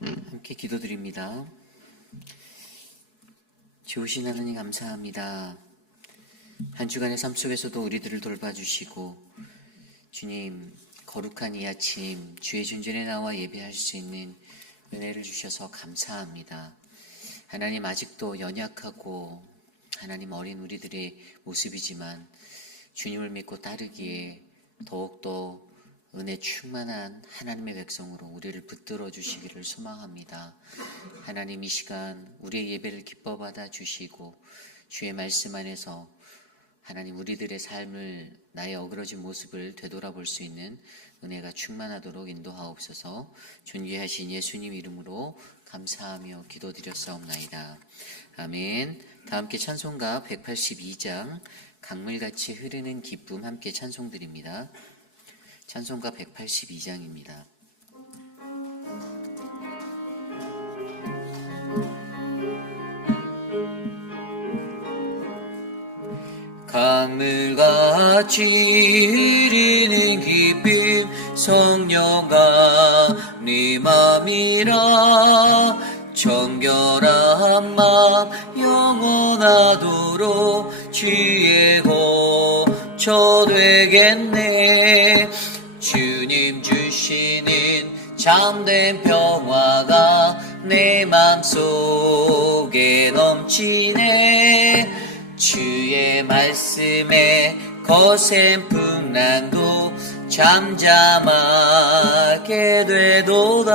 함께 기도드립니다. 좋으신 하나님 감사합니다. 한 주간의 삶 속에서도 우리들을 돌봐주시고 주님 거룩한 이 아침 주의 존전에 나와 예배할 수 있는 은혜를 주셔서 감사합니다. 하나님 아직도 연약하고 하나님 어린 우리들의 모습이지만 주님을 믿고 따르기에 더욱더 은혜 충만한 하나님의 백성으로 우리를 붙들어 주시기를 소망합니다. 하나님 이 시간 우리의 예배를 기뻐 받아 주시고 주의 말씀 안에서 하나님 우리들의 삶을 나의 어그러진 모습을 되돌아볼 수 있는 은혜가 충만하도록 인도하옵소서. 존귀하신 예수님 이름으로 감사하며 기도드렸사옵나이다. 아멘. 다 함께 찬송가 182장 강물같이 흐르는 기쁨 함께 찬송드립니다. 찬송가 182장입니다. 강물같이 흐르는 기쁨 성령아 네 맘이라 정결한 맘 영원하도록 주의 고처 되겠네. 주님 주시는 참된 평화가 내 맘속에 넘치네. 주의 말씀에 거센 풍랑도 잠잠하게 되도다.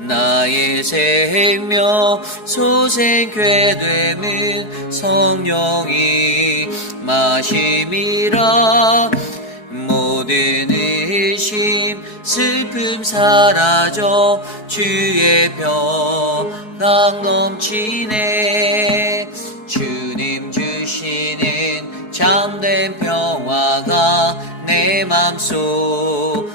나의 생명 소생케 되는 성령이 마심이라. 모든 의심 슬픔 사라져 주의 평강 넘치네. 주님 주시는 참된 평화가 내 맘속에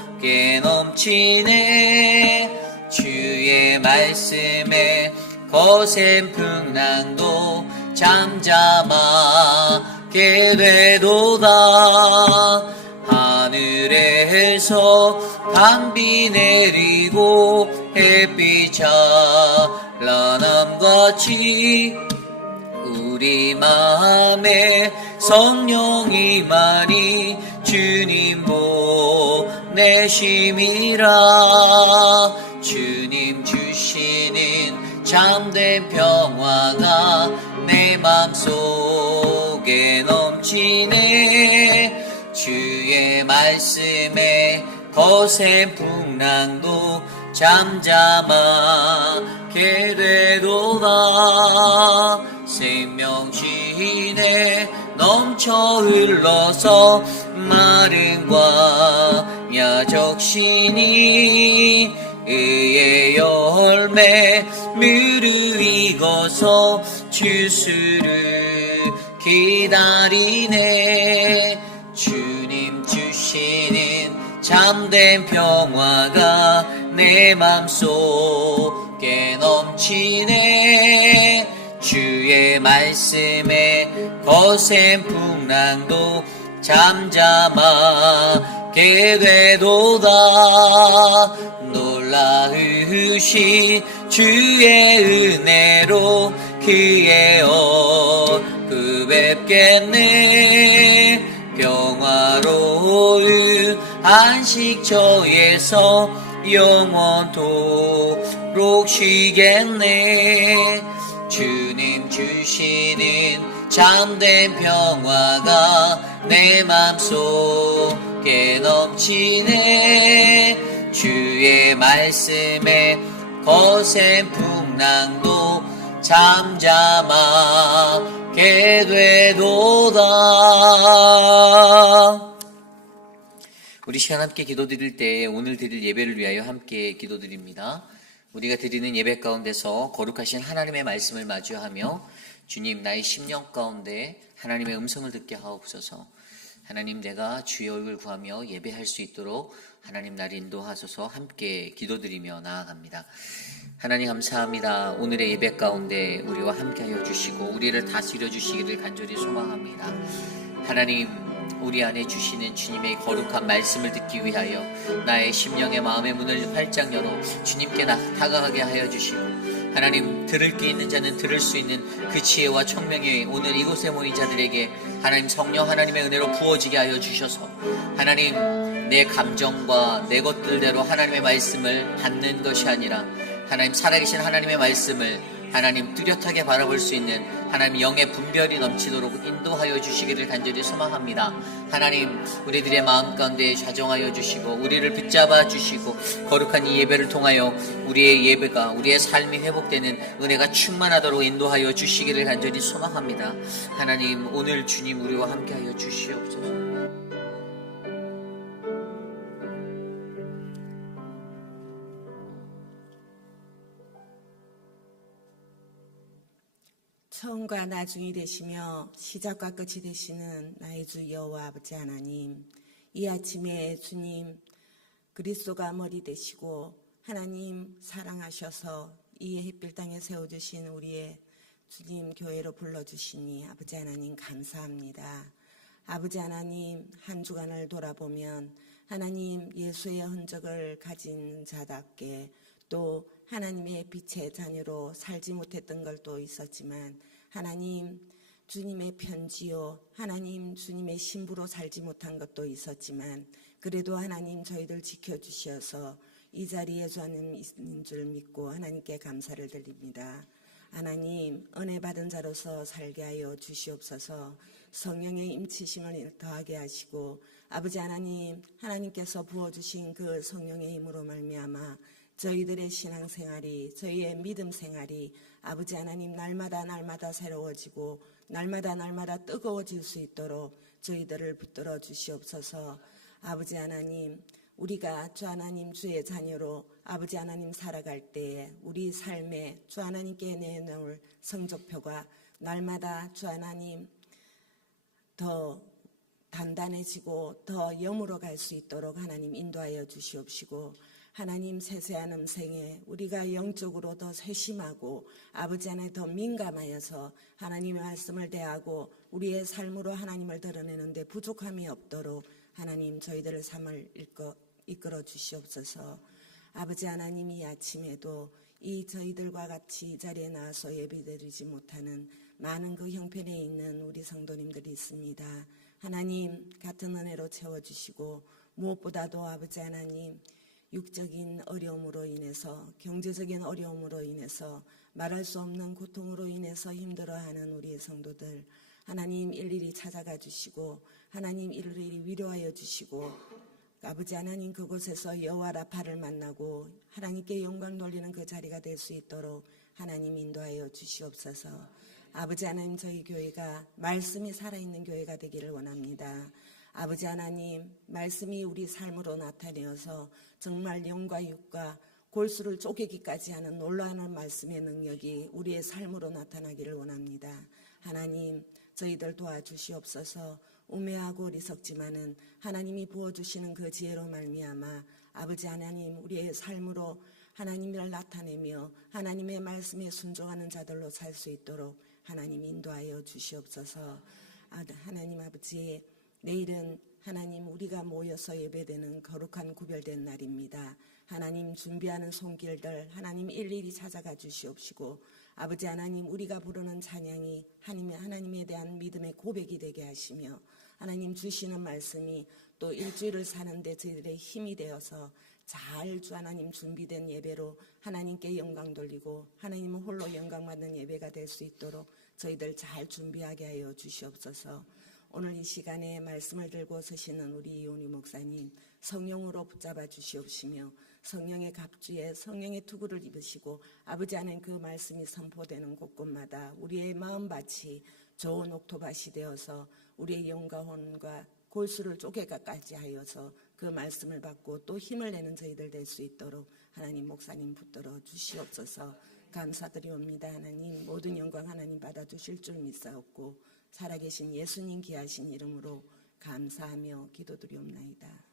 넘치네. 주의 말씀에 거센 풍랑도 잠잠하게 되도다. 하늘에서 강비 내리고 햇빛 찬란함같이 우리 마음에 성령이 많이 주님 보내심이라. 주님 주시는 참된 평화가 내 맘속에 넘치네. 주의 말씀에 거센 풍랑도 잠잠하게 되도다. 생명신에 넘쳐 흘러서 마른 광야 적시니 의의 열매 무르익어서 주수를 기다리네. 주님 주시는 참된 평화가 내 맘속에 넘치네. 주의 말씀에 거센 풍랑도 잠잠하게 되도다. 놀라우신 주의 은혜로 그의 얼굴 뵙겠네. 평화로운 안식처에서 영원토록 쉬겠네. 주님 주시는 참된 평화가 내 맘속에 넘치네. 주의 말씀에 거센 풍랑도 잠잠하게 되도다. 우리 시간 함께 기도드릴 때 오늘 드릴 예배를 위하여 함께 기도드립니다. 우리가 드리는 예배 가운데서 거룩하신 하나님의 말씀을 마주하며 주님 나의 심령 가운데 하나님의 음성을 듣게 하옵소서. 하나님 내가 주의 얼굴 구하며 예배할 수 있도록 하나님 나를 인도하소서. 함께 기도드리며 나아갑니다. 하나님 감사합니다. 오늘의 예배 가운데 우리와 함께하여 주시고 우리를 다스려 주시기를 간절히 소망합니다. 하나님 우리 안에 주시는 주님의 거룩한 말씀을 듣기 위하여 나의 심령의 마음의 문을 활짝 열어 주님께 다가가게 하여 주시고, 하나님, 들을 귀 있는 자는 들을 수 있는 그 지혜와 청명이 오늘 이곳에 모인 자들에게 하나님 성령 하나님의 은혜로 부어지게 하여 주셔서, 하나님, 내 감정과 내 것들대로 하나님의 말씀을 받는 것이 아니라 하나님 살아계신 하나님의 말씀을 하나님 뚜렷하게 바라볼 수 있는 하나님 영의 분별이 넘치도록 인도하여 주시기를 간절히 소망합니다. 하나님, 우리들의 마음 가운데 좌정하여 주시고 우리를 붙잡아 주시고 거룩한 이 예배를 통하여 우리의 예배가, 우리의 삶이 회복되는 은혜가 충만하도록 인도하여 주시기를 간절히 소망합니다. 하나님, 오늘 주님 우리와 함께하여 주시옵소서. 처음과 나중이 되시며 시작과 끝이 되시는 나의 주 여호와 아버지 하나님, 이 아침에 주님 그리스도가 머리 되시고 하나님 사랑하셔서 이 햇빛 땅에 세워주신 우리의 주님 교회로 불러주시니 아버지 하나님 감사합니다. 아버지 하나님, 한 주간을 돌아보면 하나님 예수의 흔적을 가진 자답게 또 하나님의 빛의 자녀로 살지 못했던 것도 있었지만, 하나님 주님의 편지요, 하나님 주님의 신부로 살지 못한 것도 있었지만, 그래도 하나님 저희들 지켜주셔서 이 자리에 주님 있는 줄 믿고 하나님께 감사를 드립니다. 하나님, 은혜 받은 자로서 살게 하여 주시옵소서. 성령의 임치심을 더하게 하시고 아버지 하나님, 하나님께서 부어주신 그 성령의 힘으로 말미암아 저희들의 신앙생활이, 저희의 믿음 생활이 아버지 하나님 날마다 새로워지고 날마다 뜨거워질 수 있도록 저희들을 붙들어 주시옵소서. 아버지 하나님, 우리가 주 하나님 주의 자녀로 아버지 하나님 살아갈 때에 우리 삶에 주 하나님께 내놓을 성적표가 날마다 주 하나님 더 단단해지고 더 영으로 갈 수 있도록 하나님 인도하여 주시옵시고, 하나님 세세한 음성에 우리가 영적으로 더 세심하고 아버지 안에 더 민감하여서 하나님의 말씀을 대하고 우리의 삶으로 하나님을 드러내는데 부족함이 없도록 하나님 저희들의 삶을 이끌어 주시옵소서. 아버지 하나님, 이 아침에도 이 저희들과 같이 이 자리에 나와서 예배드리지 못하는 많은 그 형편에 있는 우리 성도님들이 있습니다. 하나님, 같은 은혜로 채워주시고 무엇보다도 아버지 하나님, 육적인 어려움으로 인해서, 경제적인 어려움으로 인해서, 말할 수 없는 고통으로 인해서 힘들어하는 우리의 성도들 하나님 일일이 찾아가 주시고 하나님 일일이 위로하여 주시고, 아버지 하나님 그곳에서 여호와 라파를 만나고 하나님께 영광 돌리는 그 자리가 될 수 있도록 하나님 인도하여 주시옵소서. 아버지 하나님, 저희 교회가 말씀이 살아있는 교회가 되기를 원합니다. 아버지 하나님, 말씀이 우리 삶으로 나타내어서 정말 영과 육과 골수를 쪼개기까지 하는 놀라운 말씀의 능력이 우리의 삶으로 나타나기를 원합니다. 하나님, 저희들 도와주시옵소서. 우매하고 어리석지만은 하나님이 부어주시는 그 지혜로 말미암아 아버지 하나님, 우리의 삶으로 하나님을 나타내며 하나님의 말씀에 순종하는 자들로 살 수 있도록 하나님 인도하여 주시옵소서. 하나님 아버지, 내일은 하나님 우리가 모여서 예배되는 거룩한 구별된 날입니다. 하나님 준비하는 손길들 하나님 일일이 찾아가 주시옵시고, 아버지 하나님 우리가 부르는 찬양이 하나님에 대한 믿음의 고백이 되게 하시며, 하나님 주시는 말씀이 또 일주일을 사는데 저희들의 힘이 되어서 잘 주 하나님 준비된 예배로 하나님께 영광 돌리고 하나님 홀로 영광 받는 예배가 될 수 있도록 저희들 잘 준비하게 하여 주시옵소서. 오늘 이 시간에 말씀을 들고 서시는 우리 이온희 목사님 성령으로 붙잡아 주시옵시며 성령의 갑주에 성령의 투구를 입으시고 아버지 하나님 그 말씀이 선포되는 곳곳마다 우리의 마음밭이 좋은 옥토밭이 되어서 우리의 영과 혼과 골수를 쪼개가까지 하여서 그 말씀을 받고 또 힘을 내는 저희들 될 수 있도록 하나님 목사님 붙들어 주시옵소서. 감사드리옵니다. 하나님, 모든 영광 하나님 받아주실 줄 믿사옵고 살아계신 예수님 귀하신 이름으로 감사하며 기도드리옵나이다.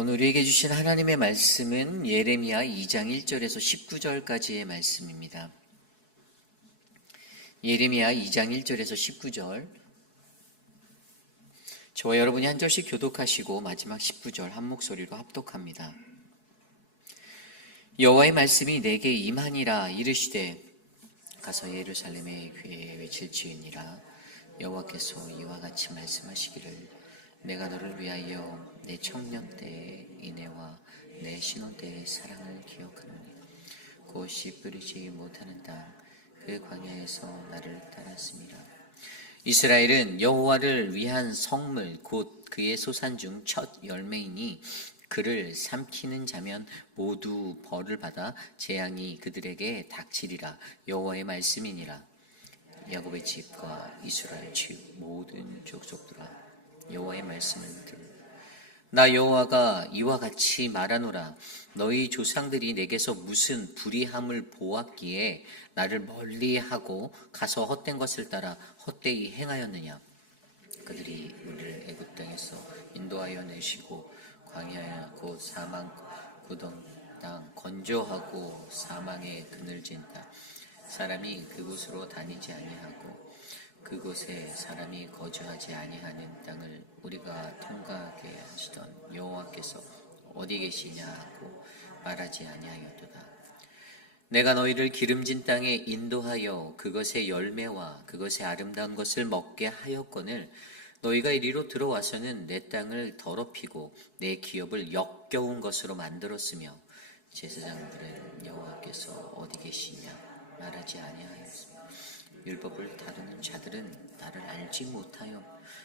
오늘 우리에게 주신 하나님의 말씀은 예레미야 2장 1절에서 19절까지의 말씀입니다. 예레미야 2장 1절에서 19절, 저와 여러분이 한 절씩 교독하시고 마지막 19절 한 목소리로 합독합니다. 여호와의 말씀이 내게 임하니라. 이르시되 가서 예루살렘의 귀에 외칠지니라. 여호와께서 이와 같이 말씀하시기를 내가 너를 위하여 내 청년 때의 인애와 내 신혼 때의 사랑을 기억하노니 곧 씨 뿌리지 못하는 땅 그 광야에서 나를 따랐습니다. 이스라엘은 여호와를 위한 성물 곧 그의 소산 중 첫 열매이니 그를 삼키는 자면 모두 벌을 받아 재앙이 그들에게 닥치리라. 여호와의 말씀이니라. 야곱의 집과 이스라엘 집 모든 족속들아 여호와의 말씀을 들으라. 나 여호와가 이와 같이 말하노라. 너희 조상들이 내게서 무슨 불의함을 보았기에 나를 멀리하고 가서 헛된 것을 따라 헛되이 행하였느냐. 그들이 우리를 애굽 땅에서 인도하여 내시고 광야 곧 사망 구덩 땅 건조하고 사망의 그늘진 땅 사람이 그곳으로 다니지 아니하고 그곳에 사람이 거주하지 아니하는 땅을 우리가 통과하게 하시던 여호와께서 어디 계시냐 하고 말하지 아니하였도다. 내가 너희를 기름진 땅에 인도하여 그것의 열매와 그것의 아름다운 것을 먹게 하였거늘 너희가 이리로 들어와서는 내 땅을 더럽히고 내 기업을 역겨운 것으로 만들었으며 제사장들은 여호와께서 어디 계시냐 말하지 아니하였으며 율법을 다루는 자들은 나를 알지 못하여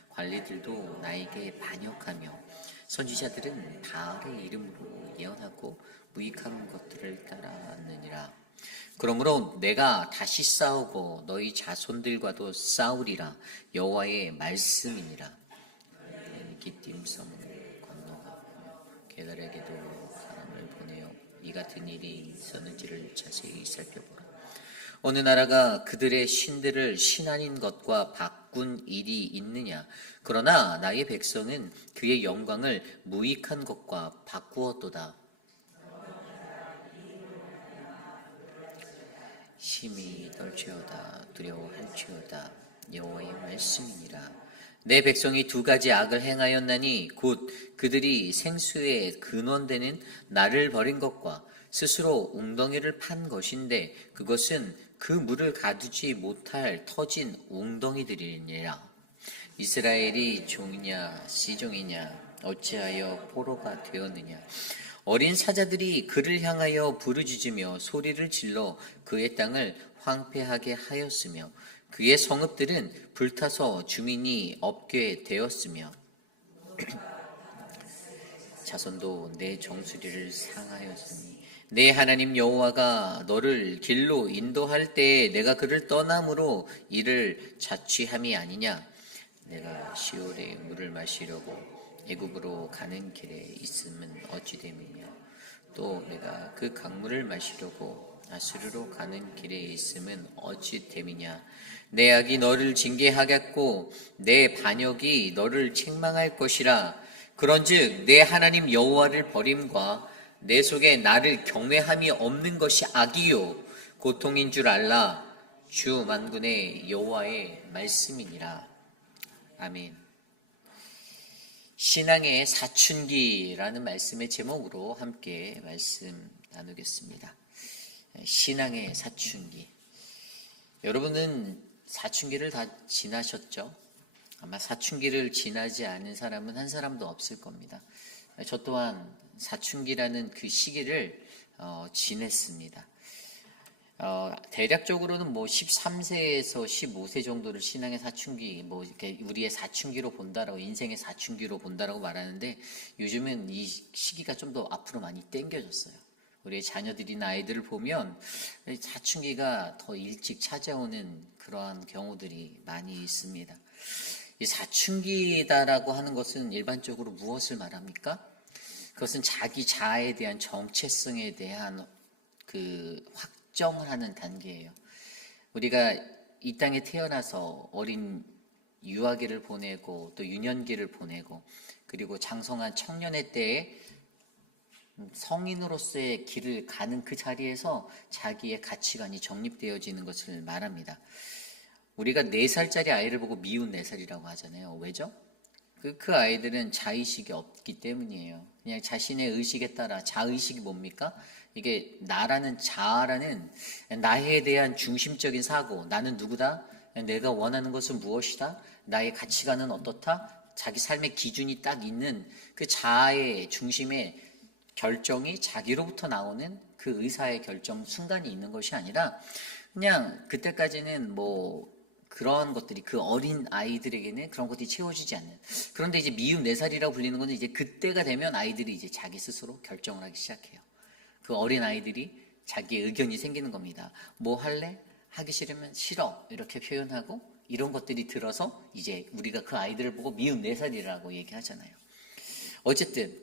관리들도 나에게 반역하며 선지자들은 바알의 이름으로 예언하고 무익한 것들을 따랐느니라. 그러므로 내가 다시 싸우고 너희 자손들과도 싸우리라. 여호와의 말씀이니라. 기띔 섬을 건너가며 게달에게도 사람을 보내어 이 같은 일이 있었는지를 자세히 살펴보라. 어느 나라가 그들의 신들을 신 아닌 것과 바꾼 일이 있느냐. 그러나 나의 백성은 그의 영광을 무익한 것과 바꾸었도다. 심히 떨지어다 두려워할지어다. 여호와의 말씀이니라. 내 백성이 두 가지 악을 행하였나니 곧 그들이 생수의 근원되는 나를 버린 것과 스스로 웅덩이를 판 것인데 그것은 그 물을 가두지 못할 터진 웅덩이들이니라. 이스라엘이 종이냐 시종이냐 어찌하여 포로가 되었느냐. 어린 사자들이 그를 향하여 부르짖으며 소리를 질러 그의 땅을 황폐하게 하였으며 그의 성읍들은 불타서 주민이 없게 되었으며 자손도 내 정수리를 상하였으니 내 하나님 여호와가 너를 길로 인도할 때에 내가 그를 떠남으로 이를 자취함이 아니냐. 내가 시올의 물을 마시려고 애굽으로 가는 길에 있음은 어찌 됨이냐. 또 내가 그 강물을 마시려고 아수르로 가는 길에 있음은 어찌 됨이냐. 내 악이 너를 징계하겠고 내 반역이 너를 책망할 것이라. 그런즉 내 하나님 여호와를 버림과 내 속에 나를 경외함이 없는 것이 악이요 고통인 줄 알라. 주 만군의 여호와의 말씀이니라. 아멘. 신앙의 사춘기라는 말씀의 제목으로 함께 말씀 나누겠습니다. 신앙의 사춘기. 여러분은 사춘기를 다 지나셨죠? 아마 사춘기를 지나지 않은 사람은 한 사람도 없을 겁니다. 저 또한 사춘기라는 그 시기를 지냈습니다. 대략적으로는 13세에서 15세 정도를 신앙의 사춘기, 이렇게 우리의 사춘기로 본다라고, 인생의 사춘기로 본다라고 말하는데, 요즘은 이 시기가 좀 더 앞으로 많이 당겨졌어요. 우리의 자녀들이나 아이들을 보면 사춘기가 더 일찍 찾아오는 그러한 경우들이 많이 있습니다. 이 사춘기다라고 하는 것은 일반적으로 무엇을 말합니까? 그것은 자기 자아에 대한 정체성에 대한 그 확정을 하는 단계예요. 우리가 이 땅에 태어나서 어린 유아기를 보내고 또 유년기를 보내고 그리고 장성한 청년의 때에 성인으로서의 길을 가는 그 자리에서 자기의 가치관이 정립되어지는 것을 말합니다. 우리가 4살짜리 아이를 보고 미운 4살이라고 하잖아요. 왜죠? 그 아이들은 자의식이 없기 때문이에요. 그냥 자신의 의식에 따라, 자의식이 뭡니까? 이게 나라는 자아라는 나에 대한 중심적인 사고, 나는 누구다? 내가 원하는 것은 무엇이다? 나의 가치관은 어떻다? 자기 삶의 기준이 딱 있는 그 자아의 중심의 결정이 자기로부터 나오는 그 의사의 결정 순간이 있는 것이 아니라 그냥 그때까지는 그런 것들이 그 어린 아이들에게는 그런 것들이 채워지지 않는. 그런데 이제 미운 4살이라고 불리는 것은 이제 그때가 되면 아이들이 이제 자기 스스로 결정을 하기 시작해요. 그 어린 아이들이 자기의 의견이 생기는 겁니다. 뭐 할래? 하기 싫으면 싫어. 이렇게 표현하고 이런 것들이 들어서 이제 우리가 그 아이들을 보고 미운 4살이라고 얘기하잖아요. 어쨌든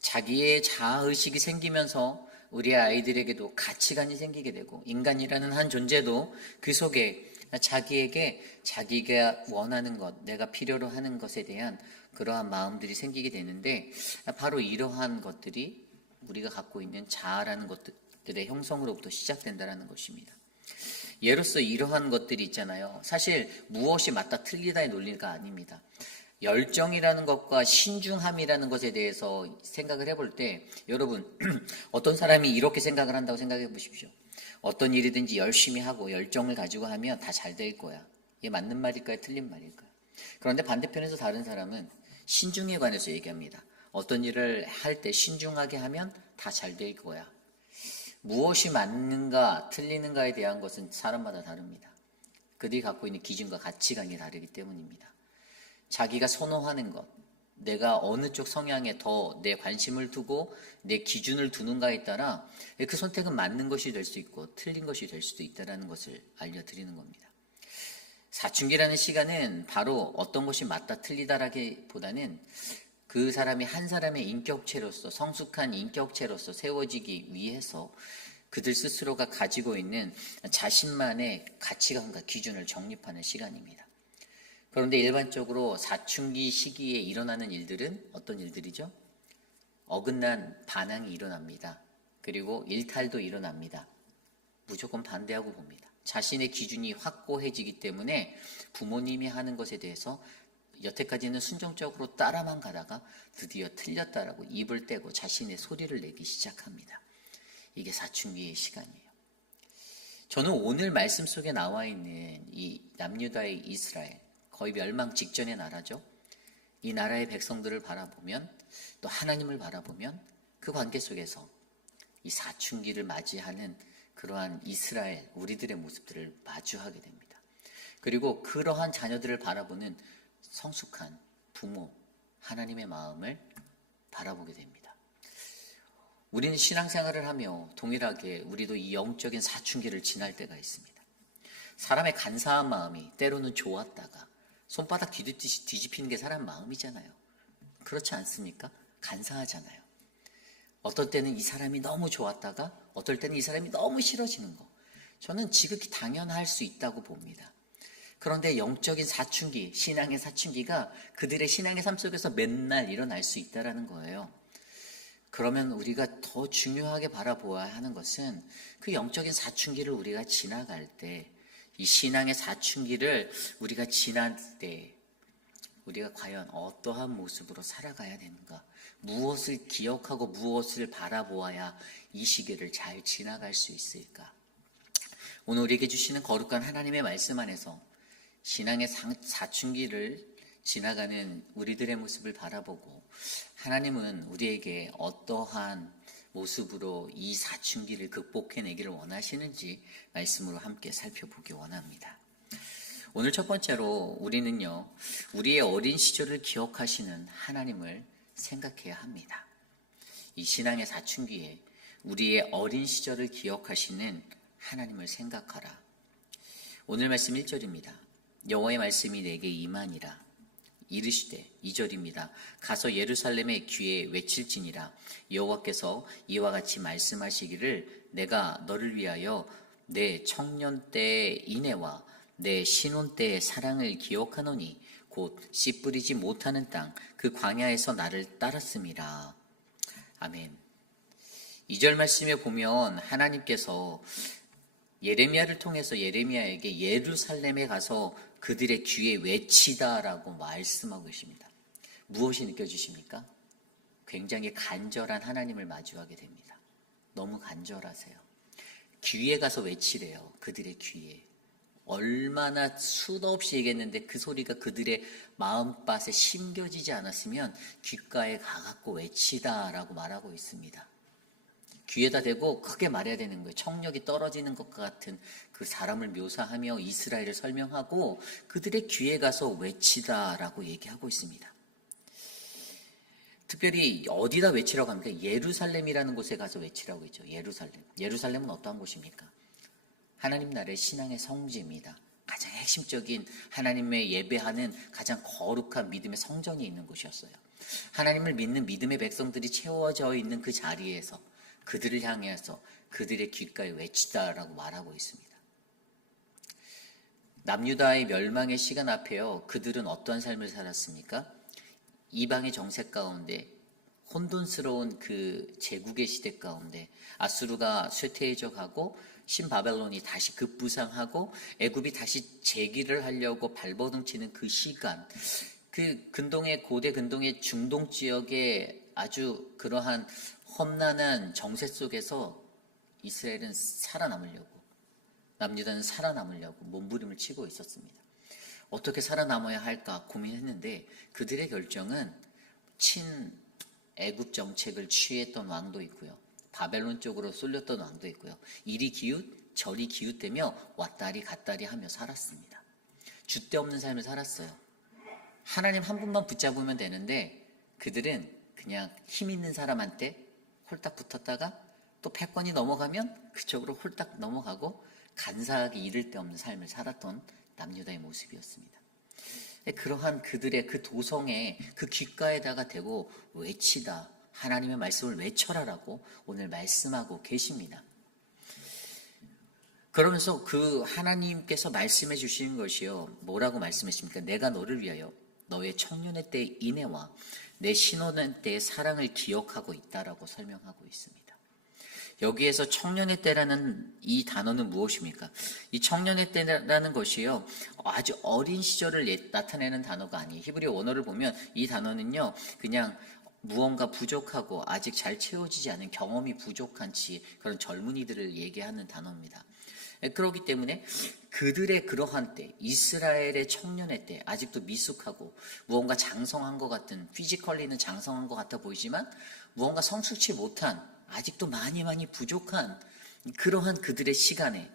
자기의 자아의식이 생기면서 우리 아이들에게도 가치관이 생기게 되고 인간이라는 한 존재도 그 속에 자기에게 자기가 원하는 것, 내가 필요로 하는 것에 대한 그러한 마음들이 생기게 되는데 바로 이러한 것들이 우리가 갖고 있는 자아라는 것들의 형성으로부터 시작된다는 것입니다. 예로서 이러한 것들이 있잖아요. 사실 무엇이 맞다 틀리다의 논리가 아닙니다. 열정이라는 것과 신중함이라는 것에 대해서 생각을 해볼 때 여러분 어떤 사람이 이렇게 생각을 한다고 생각해 보십시오. 어떤 일이든지 열심히 하고 열정을 가지고 하면 다 잘 될 거야. 이게 맞는 말일까요? 틀린 말일까요? 그런데 반대편에서 다른 사람은 신중에 관해서 얘기합니다. 어떤 일을 할 때 신중하게 하면 다 잘 될 거야. 무엇이 맞는가 틀리는가에 대한 것은 사람마다 다릅니다. 그들이 갖고 있는 기준과 가치관이 다르기 때문입니다. 자기가 선호하는 것, 내가 어느 쪽 성향에 더 내 관심을 두고 내 기준을 두는가에 따라 그 선택은 맞는 것이 될 수 있고 틀린 것이 될 수도 있다는 것을 알려드리는 겁니다. 사춘기라는 시간은 바로 어떤 것이 맞다 틀리다라기보다는 그 사람이 한 사람의 인격체로서 성숙한 인격체로서 세워지기 위해서 그들 스스로가 가지고 있는 자신만의 가치관과 기준을 정립하는 시간입니다. 그런데 일반적으로 사춘기 시기에 일어나는 일들은 어떤 일들이죠? 어긋난 반항이 일어납니다. 그리고 일탈도 일어납니다. 무조건 반대하고 봅니다. 자신의 기준이 확고해지기 때문에 부모님이 하는 것에 대해서 여태까지는 순종적으로 따라만 가다가 드디어 틀렸다라고 입을 떼고 자신의 소리를 내기 시작합니다. 이게 사춘기의 시간이에요. 저는 오늘 말씀 속에 나와 있는 이 남유다의 이스라엘, 거의 멸망 직전의 나라죠. 이 나라의 백성들을 바라보면 또 하나님을 바라보면 그 관계 속에서 이 사춘기를 맞이하는 그러한 이스라엘, 우리들의 모습들을 마주하게 됩니다. 그리고 그러한 자녀들을 바라보는 성숙한 부모, 하나님의 마음을 바라보게 됩니다. 우리는 신앙생활을 하며 동일하게 우리도 이 영적인 사춘기를 지날 때가 있습니다. 사람의 간사한 마음이 때로는 좋았다가 손바닥 뒤집듯이 뒤집히는 게 사람 마음이잖아요. 그렇지 않습니까? 간사하잖아요. 어떨 때는 이 사람이 너무 좋았다가 어떨 때는 이 사람이 너무 싫어지는 거. 저는 지극히 당연할 수 있다고 봅니다. 그런데 영적인 사춘기, 신앙의 사춘기가 그들의 신앙의 삶 속에서 맨날 일어날 수 있다는 거예요. 그러면 우리가 더 중요하게 바라보아야 하는 것은 그 영적인 사춘기를 우리가 지나갈 때, 이 신앙의 사춘기를 우리가 지날 때 우리가 과연 어떠한 모습으로 살아가야 되는가, 무엇을 기억하고 무엇을 바라보아야 이 시기를 잘 지나갈 수 있을까. 오늘 우리에게 주시는 거룩한 하나님의 말씀 안에서 신앙의 사춘기를 지나가는 우리들의 모습을 바라보고 하나님은 우리에게 어떠한 모습으로 이 사춘기를 극복해내기를 원하시는지 말씀으로 함께 살펴보기 원합니다. 오늘 첫 번째로 우리는요, 우리의 어린 시절을 기억하시는 하나님을 생각해야 합니다. 이 신앙의 사춘기에 우리의 어린 시절을 기억하시는 하나님을 생각하라. 오늘 말씀 1절입니다. 여호와의 말씀이 내게 임하니라. 이르시되 2절입니다. 가서 예루살렘의 귀에 외칠지니라. 여호와께서 이와 같이 말씀하시기를 내가 너를 위하여 내 청년 때의 인애와 내 신혼 때의 사랑을 기억하노니 곧 씨 뿌리지 못하는 땅 그 광야에서 나를 따랐음이라. 아멘. 2절 말씀에 보면 하나님께서 예레미야를 통해서 예레미야에게 예루살렘에 가서 그들의 귀에 외치다라고 말씀하고 계십니다. 무엇이 느껴지십니까? 굉장히 간절한 하나님을 마주하게 됩니다. 너무 간절하세요. 귀에 가서 외치래요. 그들의 귀에. 얼마나 수도 없이 얘기했는데 그 소리가 그들의 마음밭에 심겨지지 않았으면 귓가에 가갖고 외치다라고 말하고 있습니다. 귀에다 대고 크게 말해야 되는 거예요. 청력이 떨어지는 것과 같은 그 사람을 묘사하며 이스라엘을 설명하고 그들의 귀에 가서 외치다라고 얘기하고 있습니다. 특별히 어디다 외치라고 합니까? 예루살렘이라는 곳에 가서 외치라고 했죠. 예루살렘. 예루살렘은 어떠한 곳입니까? 하나님 나라의 신앙의 성지입니다. 가장 핵심적인 하나님의 예배하는 가장 거룩한 믿음의 성전이 있는 곳이었어요. 하나님을 믿는 믿음의 백성들이 채워져 있는 그 자리에서 그들을 향해서 그들의 귓가에 외치다라고 말하고 있습니다. 남유다의 멸망의 시간 앞에요. 그들은 어떠한 삶을 살았습니까? 이방의 정세 가운데 혼돈스러운 그 제국의 시대 가운데 아수르가 쇠퇴해져 가고 신바벨론이 다시 급부상하고 애굽이 다시 재기를 하려고 발버둥치는 그 시간, 그 근동의 고대 근동의 중동 지역의 아주 그러한 험난한 정세 속에서 이스라엘은 살아남으려고, 남유다는 살아남으려고 몸부림을 치고 있었습니다. 어떻게 살아남아야 할까 고민했는데 그들의 결정은 친 애굽 정책을 취했던 왕도 있고요. 바벨론 쪽으로 쏠렸던 왕도 있고요. 이리 기웃 저리 기웃대며 왔다리 갔다리 하며 살았습니다. 줏대 없는 삶을 살았어요. 하나님 한 분만 붙잡으면 되는데 그들은 그냥 힘 있는 사람한테 홀딱 붙었다가 또 패권이 넘어가면 그쪽으로 홀딱 넘어가고 간사하게 이를 데 없는 삶을 살았던 남유다의 모습이었습니다. 그러한 그들의 그 도성에 그 귓가에다가 대고 외치다, 하나님의 말씀을 외쳐라라고 오늘 말씀하고 계십니다. 그러면서 그 하나님께서 말씀해 주시는 것이요, 뭐라고 말씀하십니까? 내가 너를 위하여 너의 청년의 때의 인애와 내 신혼의 때의 사랑을 기억하고 있다라고 설명하고 있습니다. 여기에서 청년의 때라는 이 단어는 무엇입니까? 이 청년의 때라는 것이요, 아주 어린 시절을 나타내는 단어가 아니에요. 히브리어 원어를 보면 이 단어는요, 그냥 무언가 부족하고 아직 잘 채워지지 않은 경험이 부족한 그런 젊은이들을 얘기하는 단어입니다. 그렇기 때문에 그들의 그러한 때, 이스라엘의 청년의 때, 아직도 미숙하고 무언가 장성한 것 같은, 피지컬리는 장성한 것 같아 보이지만 무언가 성숙치 못한, 아직도 많이 부족한 그러한 그들의 시간에,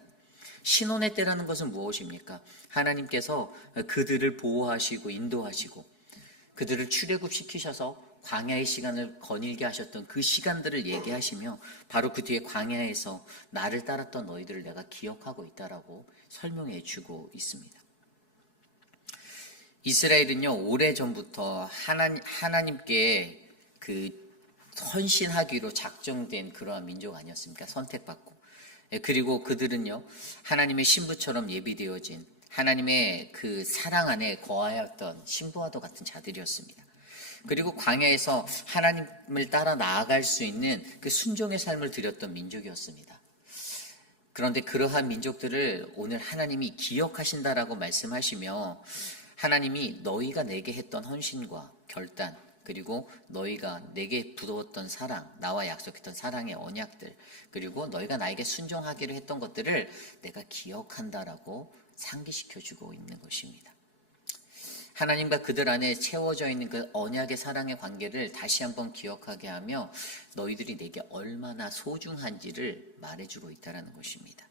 신혼의 때라는 것은 무엇입니까? 하나님께서 그들을 보호하시고 인도하시고 그들을 출애굽시키셔서 광야의 시간을 거닐게 하셨던 그 시간들을 얘기하시며 바로 그 뒤에 광야에서 나를 따랐던 너희들을 내가 기억하고 있다라고 설명해 주고 있습니다. 이스라엘은요, 오래전부터 하나님께 그 헌신하기로 작정된 그러한 민족 아니었습니까? 선택받고. 그리고 그들은요, 하나님의 신부처럼 예비되어진 하나님의 그 사랑 안에 거하였던 신부와도 같은 자들이었습니다. 그리고 광야에서 하나님을 따라 나아갈 수 있는 그 순종의 삶을 드렸던 민족이었습니다. 그런데 그러한 민족들을 오늘 하나님이 기억하신다라고 말씀하시며 하나님이 너희가 내게 했던 헌신과 결단, 그리고 너희가 내게 부어왔던 사랑, 나와 약속했던 사랑의 언약들, 그리고 너희가 나에게 순종하기로 했던 것들을 내가 기억한다라고 상기시켜주고 있는 것입니다. 하나님과 그들 안에 채워져 있는 그 언약의 사랑의 관계를 다시 한번 기억하게 하며 너희들이 내게 얼마나 소중한지를 말해주고 있다는 것입니다.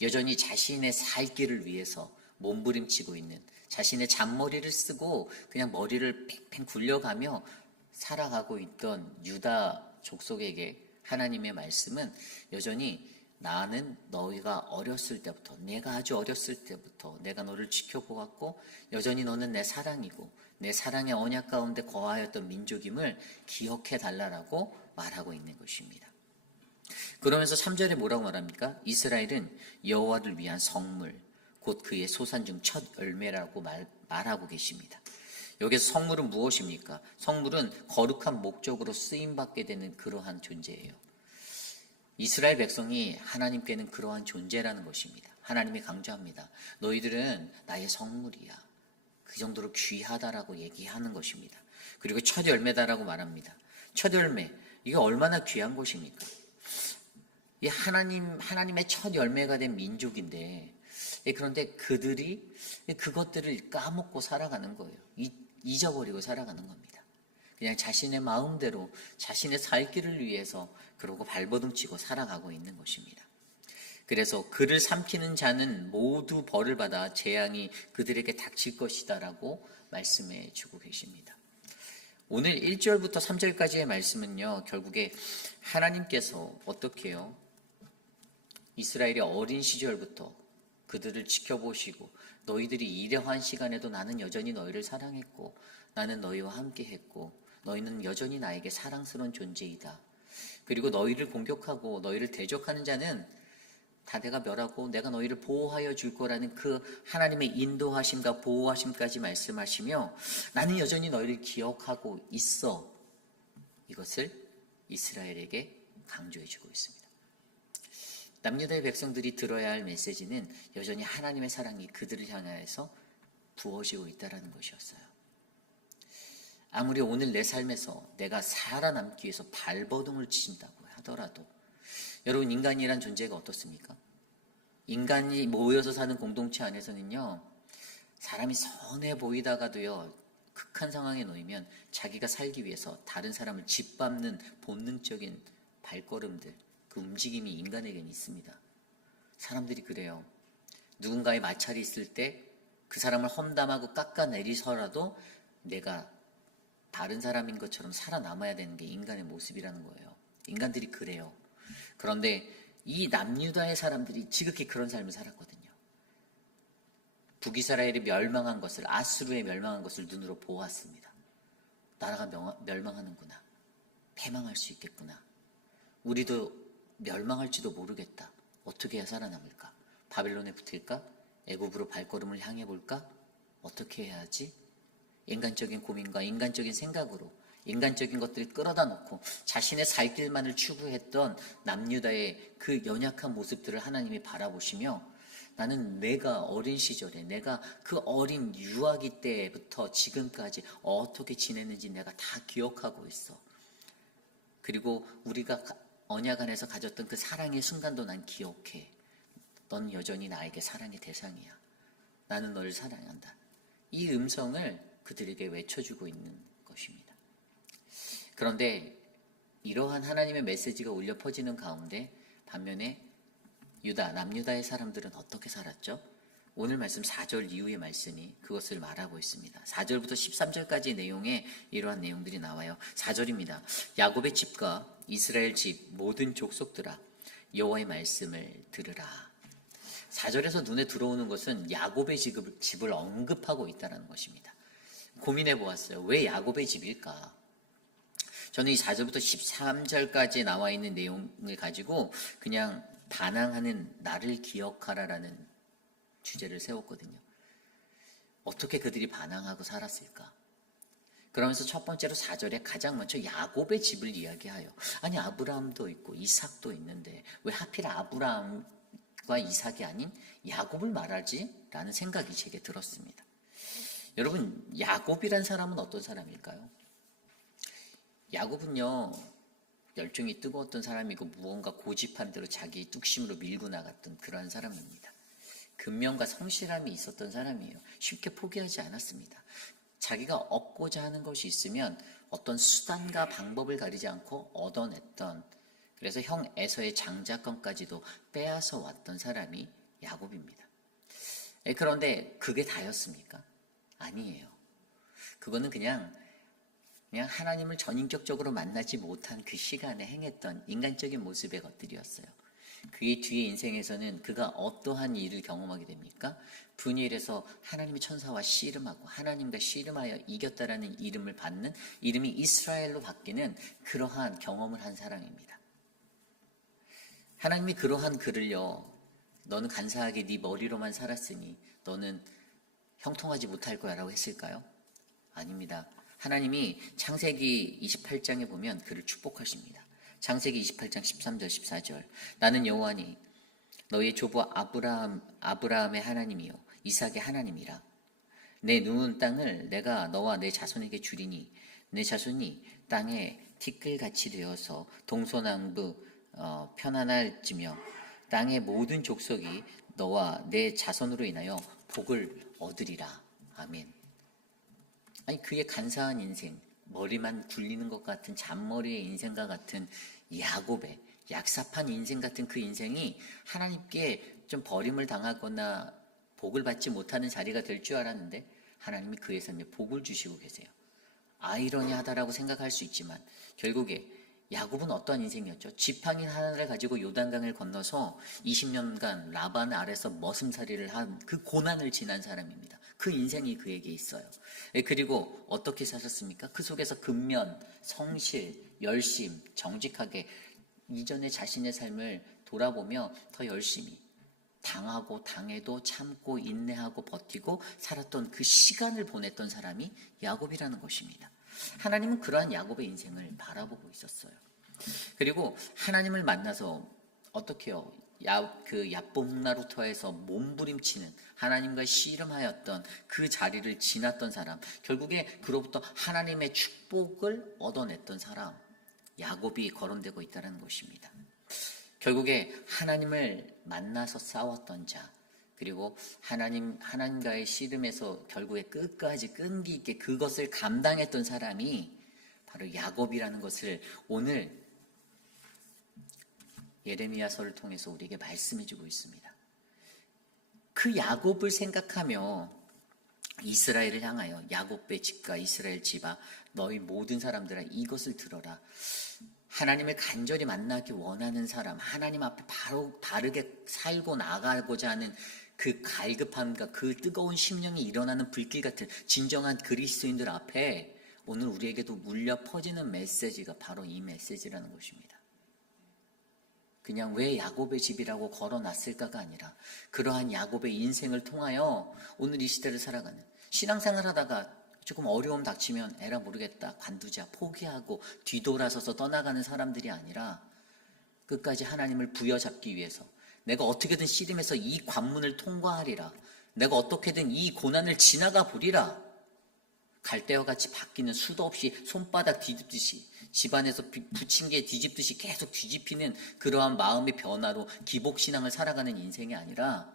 여전히 자신의 살 길을 위해서 몸부림치고 있는, 자신의 잔머리를 쓰고 그냥 머리를 팽팽 굴려가며 살아가고 있던 유다 족속에게 하나님의 말씀은 여전히 나는 너희가 어렸을 때부터, 내가 아주 어렸을 때부터 내가 너를 지켜보았고 여전히 너는 내 사랑이고 내 사랑의 언약 가운데 거하였던 민족임을 기억해 달라라고 말하고 있는 것입니다. 그러면서 3절에 뭐라고 말합니까? 이스라엘은 여호와를 위한 성물, 곧 그의 소산 중 첫 열매라고 말하고 계십니다. 여기서 성물은 무엇입니까? 성물은 거룩한 목적으로 쓰임받게 되는 그러한 존재예요. 이스라엘 백성이 하나님께는 그러한 존재라는 것입니다. 하나님이 강조합니다. 너희들은 나의 성물이야. 그 정도로 귀하다라고 얘기하는 것입니다. 그리고 첫 열매다라고 말합니다. 첫 열매, 이게 얼마나 귀한 것입니까? 이 하나님의 첫 열매가 된 민족인데, 그런데 그들이 그것들을 까먹고 살아가는 거예요. 잊어버리고 살아가는 겁니다. 그냥 자신의 마음대로 자신의 살 길을 위해서 그러고 발버둥 치고 살아가고 있는 것입니다. 그래서 그를 삼키는 자는 모두 벌을 받아 재앙이 그들에게 닥칠 것이다라고 말씀해 주고 계십니다. 오늘 1절부터 3절까지의 말씀은요, 결국에 하나님께서 어떻게 해요? 이스라엘의 어린 시절부터 그들을 지켜보시고 너희들이 이러한 시간에도 나는 여전히 너희를 사랑했고 나는 너희와 함께 했고 너희는 여전히 나에게 사랑스러운 존재이다. 그리고 너희를 공격하고 너희를 대적하는 자는 다 내가 멸하고 내가 너희를 보호하여 줄 거라는 그 하나님의 인도하심과 보호하심까지 말씀하시며 나는 여전히 너희를 기억하고 있어. 이것을 이스라엘에게 강조해 주고 있습니다. 남유다의 백성들이 들어야 할 메시지는 여전히 하나님의 사랑이 그들을 향하여서 부어지고 있다는 것이었어요. 아무리 오늘 내 삶에서 내가 살아남기 위해서 발버둥을 친다고 하더라도 여러분, 인간이란 존재가 어떻습니까? 인간이 모여서 사는 공동체 안에서는요, 사람이 선해 보이다가도요, 극한 상황에 놓이면 자기가 살기 위해서 다른 사람을 짓밟는 본능적인 발걸음들, 그 움직임이 인간에게는 있습니다. 사람들이 그래요. 누군가의 마찰이 있을 때 그 사람을 험담하고 깎아내리서라도 내가 다른 사람인 것처럼 살아남아야 되는 게 인간의 모습이라는 거예요. 인간들이 그래요. 그런데 이 남유다의 사람들이 지극히 그런 삶을 살았거든요. 북이스라엘이 멸망한 것을, 아수르에 멸망한 것을 눈으로 보았습니다. 나라가 멸망하는구나. 패망할 수 있겠구나. 우리도 멸망할지도 모르겠다. 어떻게 해야 살아남을까? 바벨론에 붙을까? 애굽으로 발걸음을 향해 볼까? 어떻게 해야 하지? 인간적인 고민과 인간적인 생각으로 인간적인 것들을 끌어다 놓고 자신의 살 길만을 추구했던 남유다의 그 연약한 모습들을 하나님이 바라보시며 나는 내가 어린 시절에 내가 그 어린 유아기 때부터 지금까지 어떻게 지냈는지 내가 다 기억하고 있어. 그리고 우리가 언약 안에서 가졌던 그 사랑의 순간도 난 기억해. 넌 여전히 나에게 사랑의 대상이야. 나는 너를 사랑한다. 이 음성을 그들에게 외쳐주고 있는 것입니다. 그런데 이러한 하나님의 메시지가 울려 퍼지는 가운데 반면에 남유다의 사람들은 어떻게 살았죠? 오늘 말씀 4절 이후의 말씀이 그것을 말하고 있습니다. 4절부터 13절까지의 내용에 이러한 내용들이 나와요. 4절입니다. 야곱의 집과 이스라엘 집 모든 족속들아 여호와의 말씀을 들으라. 4절에서 눈에 들어오는 것은 야곱의 집을 언급하고 있다는 것입니다. 고민해 보았어요. 왜 야곱의 집일까? 저는 이 4절부터 13절까지 나와 있는 내용을 가지고 그냥 반항하는 나를 기억하라라는 주제를 세웠거든요. 어떻게 그들이 반항하고 살았을까? 그러면서 첫 번째로 4절에 가장 먼저 야곱의 집을 이야기하여 아니 아브라함도 있고 이삭도 있는데 왜 하필 아브라함과 이삭이 아닌 야곱을 말하지? 라는 생각이 제게 들었습니다. 여러분, 야곱이란 사람은 어떤 사람일까요? 야곱은요, 열정이 뜨거웠던 사람이고 무언가 고집한 대로 자기 뚝심으로 밀고 나갔던 그러한 사람입니다. 근면과 성실함이 있었던 사람이에요. 쉽게 포기하지 않았습니다. 자기가 얻고자 하는 것이 있으면 어떤 수단과 방법을 가리지 않고 얻어냈던, 그래서 형 에서의 장자권까지도 빼앗아 왔던 사람이 야곱입니다. 그런데 그게 다였습니까? 아니에요. 그거는 그냥 하나님을 전인격적으로 만나지 못한 그 시간에 행했던 인간적인 모습의 것들이었어요. 그의 뒤에 인생에서는 그가 어떠한 일을 경험하게 됩니까? 분이엘에서 하나님의 천사와 씨름하고 하나님과 씨름하여 이겼다라는 이름을 받는, 이름이 이스라엘로 바뀌는 그러한 경험을 한 사람입니다. 하나님이 그러한 그를요, 너는 간사하게 네 머리로만 살았으니 너는 형통하지 못할 거야 라고 했을까요? 아닙니다. 하나님이 창세기 28장에 보면 그를 축복하십니다. 창세기 28장 13절 14절. 나는 여호와니 너희 조부 아브라함의 하나님이요 이삭의 하나님이라. 내 누운 땅을 내가 너와 내 자손에게 주리니 내 자손이 땅에 티끌같이 되어서 동서남북 편안할지며 땅의 모든 족속이 너와 내 자손으로 인하여 복을 얻으리라. 아멘. 아니 그의 간사한 인생, 머리만 굴리는 것 같은 잔머리의 인생과 같은 야곱의 약삽한 인생 같은 그 인생이 하나님께 좀 버림을 당하거나 복을 받지 못하는 자리가 될 줄 알았는데 하나님이 그에서 복을 주시고 계세요. 아이러니하다라고 생각할 수 있지만 결국에 야곱은 어떠한 인생이었죠? 지팡이 하나를 가지고 요단강을 건너서 20년간 라반 아래서 머슴살이를 한 그 고난을 지난 사람입니다. 그 인생이 그에게 있어요. 그리고 어떻게 사셨습니까? 그 속에서 근면, 성실, 열심, 정직하게 이전의 자신의 삶을 돌아보며 더 열심히 당하고 당해도 참고 인내하고 버티고 살았던 그 시간을 보냈던 사람이 야곱이라는 것입니다. 하나님은 그러한 야곱의 인생을 바라보고 있었어요. 그리고 하나님을 만나서 어떻게 해요? 그 야복나루터에서 몸부림치는 하나님과 씨름하였던 그 자리를 지났던 사람, 결국에 그로부터 하나님의 축복을 얻어냈던 사람, 야곱이 거론되고 있다는 것입니다. 결국에 하나님을 만나서 싸웠던 자, 그리고 하나님과의 씨름에서 결국에 끝까지 끈기 있게 그것을 감당했던 사람이 바로 야곱이라는 것을 오늘 예레미야서를 통해서 우리에게 말씀해주고 있습니다. 그 야곱을 생각하며 이스라엘을 향하여 야곱의 집과 이스라엘 집아 너희 모든 사람들아 이것을 들어라. 하나님을 간절히 만나기 원하는 사람, 하나님 앞에 바르게 살고 나가고자 하는 그 갈급함과 그 뜨거운 심령이 일어나는 불길 같은 진정한 그리스도인들 앞에 오늘 우리에게도 울려 퍼지는 메시지가 바로 이 메시지라는 것입니다. 그냥 왜 야곱의 집이라고 걸어놨을까가 아니라 그러한 야곱의 인생을 통하여 오늘 이 시대를 살아가는, 신앙생활 하다가 조금 어려움 닥치면 에라 모르겠다 관두자 포기하고 뒤돌아서서 떠나가는 사람들이 아니라 끝까지 하나님을 부여잡기 위해서 내가 어떻게든 씨름해서 이 관문을 통과하리라, 내가 어떻게든 이 고난을 지나가 보리라, 갈대와 같이 바뀌는 수도 없이 손바닥 뒤집듯이 집안에서 부침개 뒤집듯이 계속 뒤집히는 그러한 마음의 변화로 기복신앙을 살아가는 인생이 아니라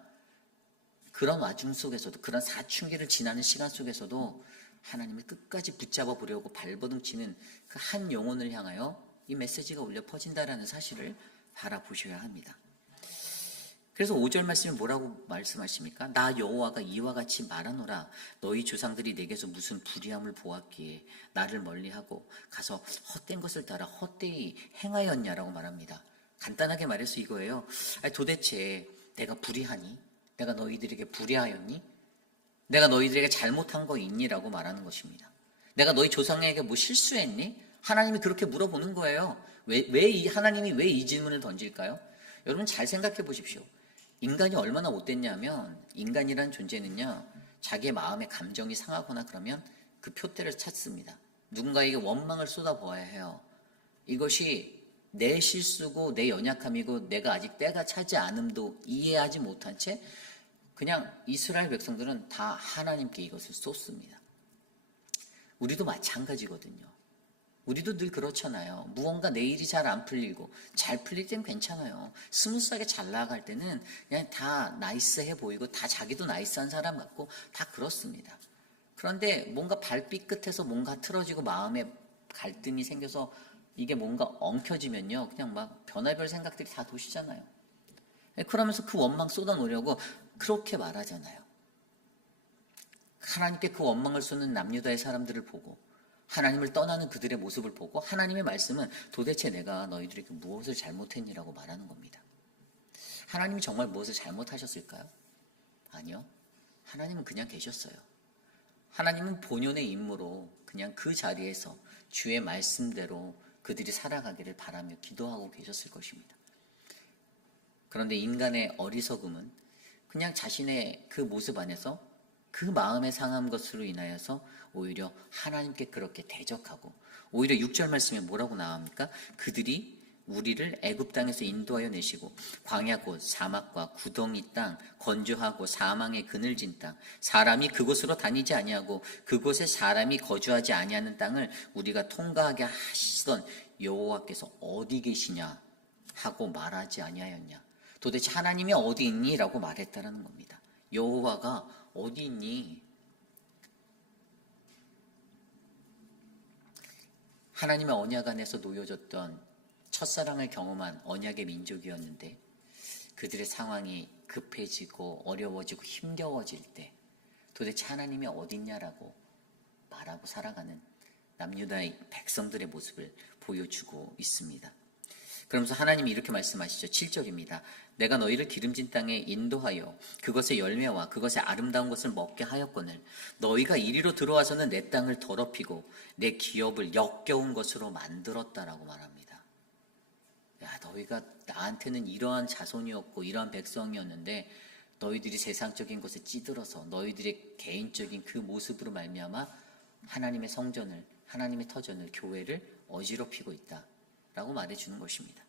그런 와중 속에서도, 그런 사춘기를 지나는 시간 속에서도 하나님을 끝까지 붙잡아 보려고 발버둥치는 그 한 영혼을 향하여 이 메시지가 울려 퍼진다라는 사실을 바라보셔야 합니다. 그래서 5절 말씀이 뭐라고 말씀하십니까? 나 여호와가 이와 같이 말하노라. 너희 조상들이 내게서 무슨 불의함을 보았기에 나를 멀리하고 가서 헛된 것을 따라 헛되이 행하였냐라고 말합니다. 간단하게 말해서 이거예요. 아니, 도대체 내가 불의하니? 내가 너희들에게 불의하였니? 내가 너희들에게 잘못한 거 있니라고 말하는 것입니다. 내가 너희 조상에게 뭐 실수했니? 하나님이 그렇게 물어보는 거예요. 하나님이 왜 이 질문을 던질까요? 여러분 잘 생각해 보십시오. 인간이 얼마나 못됐냐면, 인간이란 존재는요, 자기의 마음의 감정이 상하거나 그러면 그 표대를 찾습니다. 누군가에게 원망을 쏟아부어야 해요. 이것이 내 실수고 내 연약함이고 내가 아직 때가 차지 않음도 이해하지 못한 채 그냥 이스라엘 백성들은 다 하나님께 이것을 쏟습니다. 우리도 마찬가지거든요. 우리도 늘 그렇잖아요. 무언가 내 일이 잘 안 풀리고 잘 풀릴 땐 괜찮아요. 스무스하게 잘 나갈 때는 그냥 다 나이스해 보이고 다 자기도 나이스한 사람 같고 다 그렇습니다. 그런데 뭔가 발빛 끝에서 뭔가 틀어지고 마음에 갈등이 생겨서 이게 뭔가 엉켜지면요, 그냥 막 변화별 생각들이 다 도시잖아요. 그러면서 그 원망 쏟아놓으려고 그렇게 말하잖아요. 하나님께 그 원망을 쏟는 남유다의 사람들을 보고 하나님을 떠나는 그들의 모습을 보고 하나님의 말씀은 도대체 내가 너희들에게 무엇을 잘못했니라고 말하는 겁니다. 하나님이 정말 무엇을 잘못하셨을까요? 아니요. 하나님은 그냥 계셨어요. 하나님은 본연의 임무로 그냥 그 자리에서 주의 말씀대로 그들이 살아가기를 바라며 기도하고 계셨을 것입니다. 그런데 인간의 어리석음은 그냥 자신의 그 모습 안에서 그 마음의 상한 것으로 인하여서 오히려 하나님께 그렇게 대적하고, 오히려 6절 말씀에 뭐라고 나옵니까? 그들이 우리를 애굽 땅에서 인도하여 내시고 광야 곧 사막과 구덩이 땅, 건조하고 사망의 그늘진 땅, 사람이 그곳으로 다니지 아니하고 그곳에 사람이 거주하지 아니하는 땅을 우리가 통과하게 하시던 여호와께서 어디 계시냐 하고 말하지 아니하였냐. 도대체 하나님이 어디 있니? 라고 말했다라는 겁니다. 여호와가 어디 있니? 하나님의 언약 안에서 놓여졌던 첫사랑을 경험한 언약의 민족이었는데 그들의 상황이 급해지고 어려워지고 힘겨워질 때 도대체 하나님이 어딨냐라고 말하고 살아가는 남유다의 백성들의 모습을 보여주고 있습니다. 그러면서 하나님이 이렇게 말씀하시죠. 7절입니다. 내가 너희를 기름진 땅에 인도하여 그것의 열매와 그것의 아름다운 것을 먹게 하였거늘 너희가 이리로 들어와서는 내 땅을 더럽히고 내 기업을 역겨운 것으로 만들었다라고 말합니다. 야, 너희가 나한테는 이러한 자손이었고 이러한 백성이었는데 너희들이 세상적인 것에 찌들어서 너희들의 개인적인 그 모습으로 말미암아 하나님의 성전을, 하나님의 터전을, 교회를 어지럽히고 있다라고 말해주는 것입니다.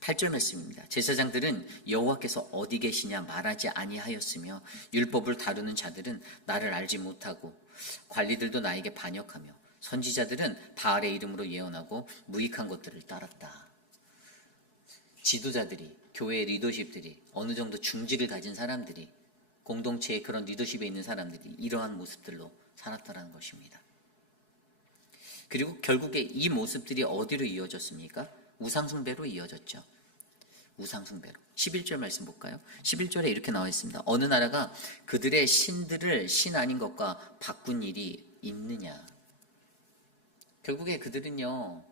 8절 말씀입니다. 제사장들은 여호와께서 어디 계시냐 말하지 아니하였으며 율법을 다루는 자들은 나를 알지 못하고 관리들도 나에게 반역하며 선지자들은 바알의 이름으로 예언하고 무익한 것들을 따랐다. 지도자들이, 교회의 리더십들이, 어느 정도 중직을 가진 사람들이, 공동체의 그런 리더십에 있는 사람들이 이러한 모습들로 살았다는 것입니다. 그리고 결국에 이 모습들이 어디로 이어졌습니까? 우상숭배로 이어졌죠. 우상숭배로. 11절 말씀 볼까요? 11절에 이렇게 나와 있습니다. 어느 나라가 그들의 신들을 신 아닌 것과 바꾼 일이 있느냐. 결국에 그들은요,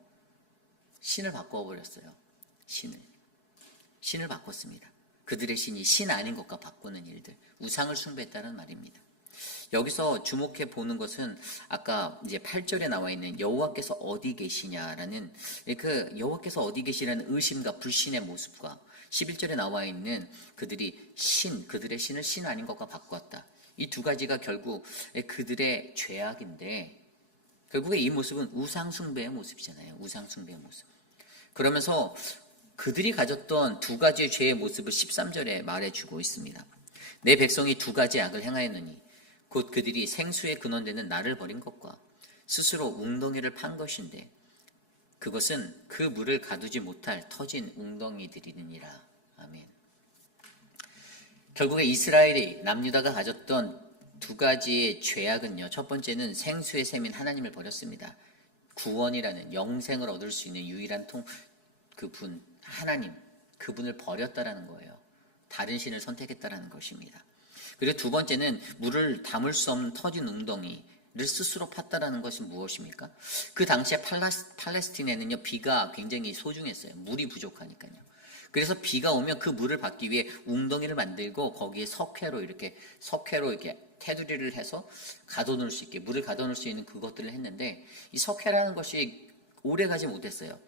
신을 바꿔버렸어요. 신을 바꿨습니다. 그들의 신이 신 아닌 것과 바꾸는 일들, 우상을 숭배했다는 말입니다. 여기서 주목해 보는 것은 아까 이제 8절에 나와 있는 여호와께서 어디 계시냐라는 그 여호와께서 어디 계시라는 의심과 불신의 모습과 11절에 나와 있는 그들이 그들의 신을 신 아닌 것과 바꾸었다. 이 두 가지가 결국 그들의 죄악인데 결국에 이 모습은 우상숭배의 모습이잖아요. 우상숭배의 모습. 그러면서 그들이 가졌던 두 가지의 죄의 모습을 13절에 말해주고 있습니다. 내 백성이 두 가지 악을 행하였느니 곧 그들이 생수의 근원되는 나를 버린 것과 스스로 웅덩이를 판 것인데 그것은 그 물을 가두지 못할 터진 웅덩이들이니라. 아멘. 결국에 이스라엘이 남유다가 가졌던 두 가지의 죄악은요. 첫 번째는 생수의 샘인 하나님을 버렸습니다. 구원이라는 영생을 얻을 수 있는 유일한 그분 하나님, 그분을 버렸다라는 거예요. 다른 신을 선택했다라는 것입니다. 그리고 두 번째는 물을 담을 수 없는 터진 웅덩이를 스스로 팠다라는 것이 무엇입니까? 그 당시에 팔레스틴에는요 비가 굉장히 소중했어요. 물이 부족하니까요. 그래서 비가 오면 그 물을 받기 위해 웅덩이를 만들고 거기에 석회로 이렇게 테두리를 해서 가둬놓을 수 있게 물을 가둬놓을 수 있는 그것들을 했는데 이 석회라는 것이 오래 가지 못했어요.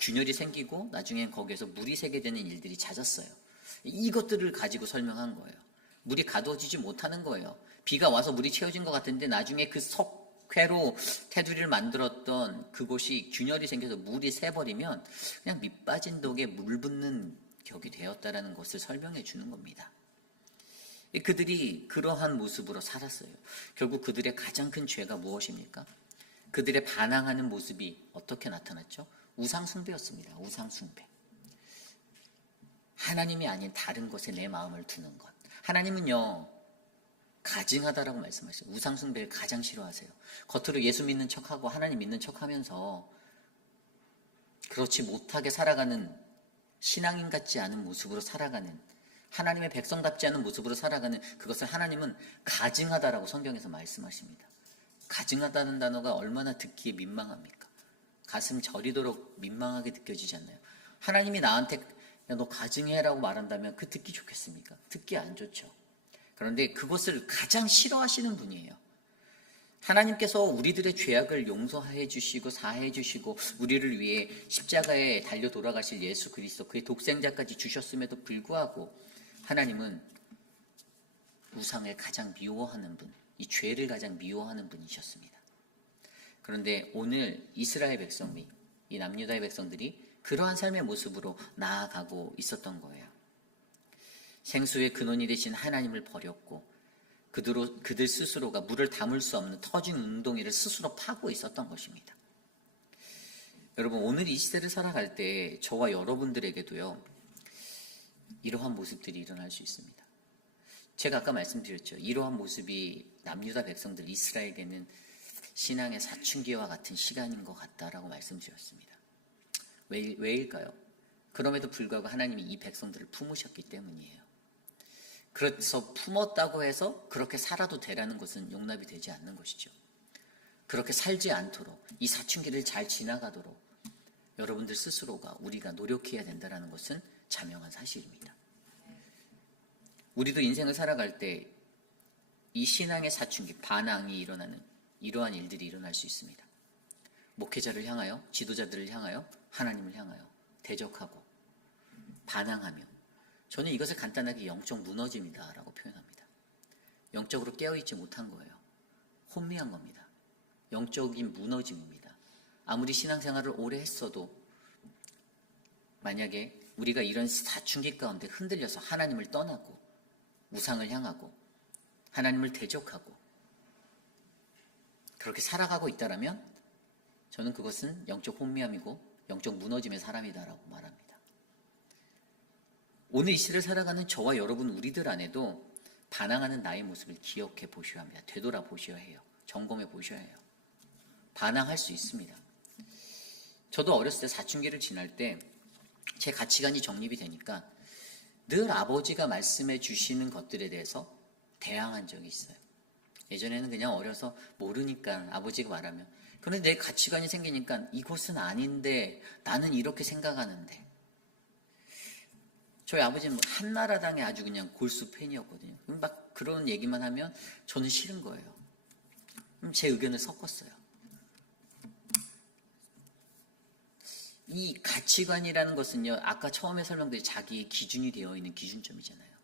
균열이 생기고 나중엔 거기에서 물이 새게 되는 일들이 잦았어요. 이것들을 가지고 설명한 거예요. 물이 가둬지지 못하는 거예요. 비가 와서 물이 채워진 것 같은데 나중에 그 석회로 테두리를 만들었던 그곳이 균열이 생겨서 물이 새버리면 그냥 밑 빠진 독에 물 붓는 격이 되었다라는 것을 설명해 주는 겁니다. 그들이 그러한 모습으로 살았어요. 결국 그들의 가장 큰 죄가 무엇입니까? 그들의 반항하는 모습이 어떻게 나타났죠? 우상숭배였습니다. 우상숭배. 하나님이 아닌 다른 것에 내 마음을 두는 것. 하나님은요 가증하다라고 말씀하셨어요. 우상숭배를 가장 싫어하세요. 겉으로 예수 믿는 척하고 하나님 믿는 척하면서 그렇지 못하게 살아가는 신앙인 같지 않은 모습으로 살아가는 하나님의 백성답지 않은 모습으로 살아가는 그것을 하나님은 가증하다라고 성경에서 말씀하십니다. 가증하다는 단어가 얼마나 듣기에 민망합니까? 가슴 저리도록 민망하게 느껴지지 않나요? 하나님이 나한테 야, 너 가증해라고 말한다면 그 듣기 좋겠습니까? 듣기 안 좋죠. 그런데 그것을 가장 싫어하시는 분이에요. 하나님께서 우리들의 죄악을 용서해 주시고 사해 주시고 우리를 위해 십자가에 달려 돌아가실 예수 그리스도 그의 독생자까지 주셨음에도 불구하고 하나님은 우상을 가장 미워하는 분, 이 죄를 가장 미워하는 분이셨습니다. 그런데 오늘 이스라엘 백성이 이 남유다의 백성들이 그러한 삶의 모습으로 나아가고 있었던 거예요. 생수의 근원이 되신 하나님을 버렸고 그들 스스로가 물을 담을 수 없는 터진 웅덩이를 스스로 파고 있었던 것입니다. 여러분, 오늘 이 시대를 살아갈 때 저와 여러분들에게도요, 이러한 모습들이 일어날 수 있습니다. 제가 아까 말씀드렸죠. 이러한 모습이 남유다 백성들 이스라엘에게는 신앙의 사춘기와 같은 시간인 것 같다라고 말씀드렸습니다. 왜일까요? 그럼에도 불구하고 하나님이 이 백성들을 품으셨기 때문이에요. 그래서 품었다고 해서 그렇게 살아도 되라는 것은 용납이 되지 않는 것이죠. 그렇게 살지 않도록, 이 사춘기를 잘 지나가도록 여러분들 스스로가, 우리가 노력해야 된다는 것은 자명한 사실입니다. 우리도 인생을 살아갈 때 이 신앙의 사춘기, 반항이 일어나는 이러한 일들이 일어날 수 있습니다. 목회자를 향하여, 지도자들을 향하여, 하나님을 향하여 대적하고 반항하며, 저는 이것을 간단하게 영적 무너짐이다라고 표현합니다. 영적으로 깨어있지 못한 거예요. 혼미한 겁니다. 영적인 무너짐입니다. 아무리 신앙생활을 오래 했어도 만약에 우리가 이런 사춘기 가운데 흔들려서 하나님을 떠나고 우상을 향하고 하나님을 대적하고 그렇게 살아가고 있다라면 저는 그것은 영적 혼미함이고 영적 무너짐의 사람이다라고 말합니다. 오늘 이 시대를 살아가는 저와 여러분 우리들 안에도 반항하는 나의 모습을 기억해 보셔야 합니다. 되돌아 보셔야 해요. 점검해 보셔야 해요. 반항할 수 있습니다. 저도 어렸을 때 사춘기를 지날 때 제 가치관이 정립이 되니까 늘 아버지가 말씀해 주시는 것들에 대해서 대항한 적이 있어요. 예전에는 그냥 어려서 모르니까 아버지가 말하면, 그런데 내 가치관이 생기니까 이것은 아닌데 나는 이렇게 생각하는데. 저희 아버지는 한나라당의 아주 그냥 골수 팬이었거든요. 막 그런 얘기만 하면 저는 싫은 거예요. 그럼 제 의견을 섞었어요. 이 가치관이라는 것은요, 아까 처음에 설명드린 자기의 기준이 되어 있는 기준점이잖아요.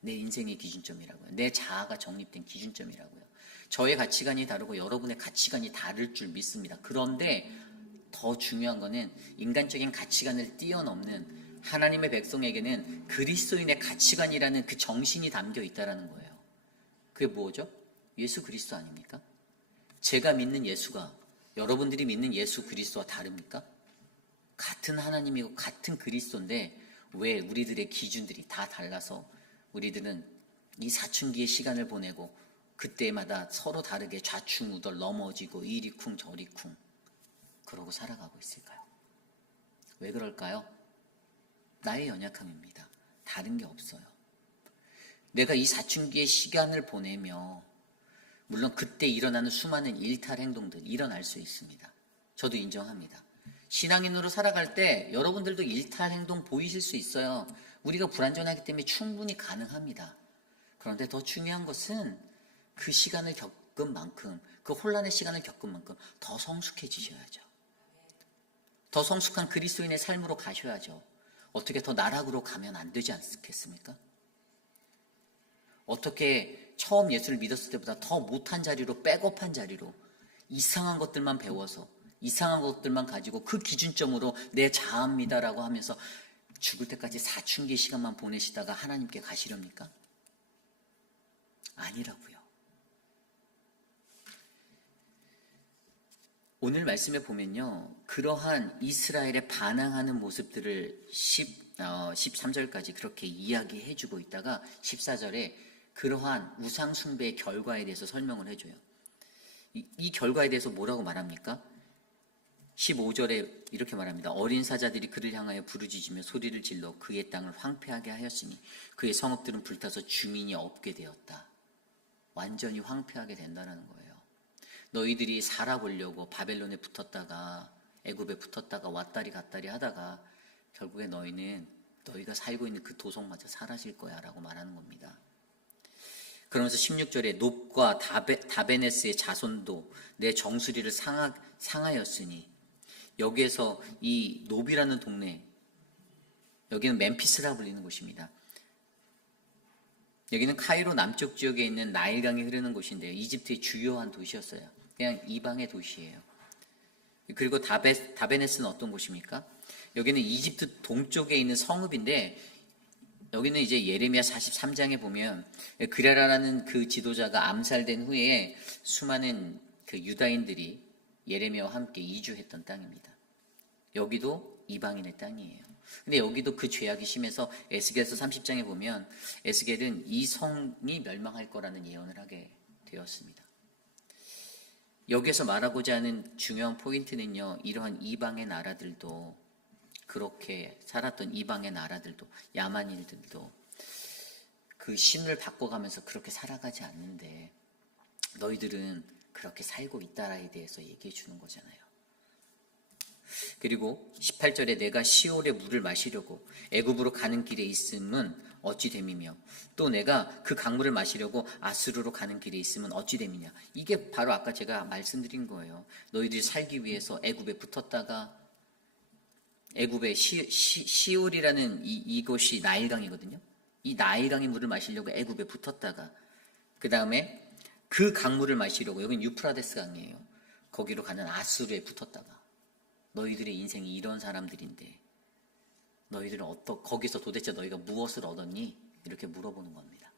내 인생의 기준점이라고요. 내 자아가 정립된 기준점이라고요. 저의 가치관이 다르고 여러분의 가치관이 다를 줄 믿습니다. 그런데 더 중요한 거는 인간적인 가치관을 뛰어넘는 하나님의 백성에게는 그리스도인의 가치관이라는 그 정신이 담겨 있다는 거예요. 그게 뭐죠? 예수 그리스도 아닙니까? 제가 믿는 예수가 여러분들이 믿는 예수 그리스도와 다릅니까? 같은 하나님이고 같은 그리스도인데 왜 우리들의 기준들이 다 달라서 우리들은 이 사춘기의 시간을 보내고 그때마다 서로 다르게 좌충우돌 넘어지고 이리 쿵 저리 쿵 그러고 살아가고 있을까요? 왜 그럴까요? 나의 연약함입니다. 다른 게 없어요. 내가 이 사춘기의 시간을 보내며 물론 그때 일어나는 수많은 일탈 행동들 일어날 수 있습니다. 저도 인정합니다. 신앙인으로 살아갈 때 여러분들도 일탈 행동 보이실 수 있어요. 우리가 불완전하기 때문에 충분히 가능합니다. 그런데 더 중요한 것은 그 시간을 겪은 만큼, 그 혼란의 시간을 겪은 만큼 더 성숙해지셔야죠. 더 성숙한 그리스도인의 삶으로 가셔야죠. 어떻게 더 나락으로 가면 안 되지 않겠습니까? 어떻게 처음 예수를 믿었을 때보다 더 못한 자리로, 백업한 자리로 이상한 것들만 배워서 이상한 것들만 가지고 그 기준점으로 내 자아입니다라고 하면서 죽을 때까지 사춘기 시간만 보내시다가 하나님께 가시렵니까? 아니라고요. 오늘 말씀에 보면요, 그러한 이스라엘의 반항하는 모습들을 13절까지 그렇게 이야기해주고 있다가 14절에 그러한 우상 숭배의 결과에 대해서 설명을 해줘요. 이 결과에 대해서 뭐라고 말합니까? 15절에 이렇게 말합니다. 어린 사자들이 그를 향하여 부르짖으며 소리를 질러 그의 땅을 황폐하게 하였으니 그의 성읍들은 불타서 주민이 없게 되었다. 완전히 황폐하게 된다는 거예요. 너희들이 살아보려고 바벨론에 붙었다가 애굽에 붙었다가 왔다리 갔다리 하다가 결국에 너희가 살고 있는 그 도성마저 사라질 거야 라고 말하는 겁니다. 그러면서 16절에 놉과 다베네스의 자손도 내 정수리를 상하였으니, 여기에서 이 놉이라는 동네, 여기는 멤피스라 불리는 곳입니다. 여기는 카이로 남쪽 지역에 있는 나일강이 흐르는 곳인데요. 이집트의 주요한 도시였어요. 그냥 이방의 도시예요. 그리고 다베네스는 어떤 곳입니까? 여기는 이집트 동쪽에 있는 성읍인데 여기는 이제 예레미야 43장에 보면 그레라라는 그 지도자가 암살된 후에 수많은 그 유다인들이 예레미야와 함께 이주했던 땅입니다. 여기도 이방인의 땅이에요. 근데 여기도 그 죄악이 심해서 에스겔서 30장에 보면 에스겔은 이 성이 멸망할 거라는 예언을 하게 되었습니다. 여기에서 말하고자 하는 중요한 포인트는요, 이러한 이방의 나라들도, 그렇게 살았던 이방의 나라들도, 야만인들도 그 신을 바꿔가면서 그렇게 살아가지 않는데 너희들은 그렇게 살고 있다라에 대해서 얘기해 주는 거잖아요. 그리고 18절에 내가 시올의 물을 마시려고 애굽으로 가는 길에 있음은 어찌 됨이며 또 내가 그 강물을 마시려고 아수르로 가는 길에 있으면 어찌 됨이냐. 이게 바로 아까 제가 말씀드린 거예요. 너희들이 살기 위해서 애굽에 붙었다가 애굽의 시올이라는 이곳이 나일강이거든요. 이 나일강의 물을 마시려고 애굽에 붙었다가 그 다음에 그 강물을 마시려고, 여긴 유프라데스 강이에요. 거기로 가는 아수르에 붙었다가 너희들의 인생이 이런 사람들인데 너희들은 거기서 도대체 너희가 무엇을 얻었니? 이렇게 물어보는 겁니다.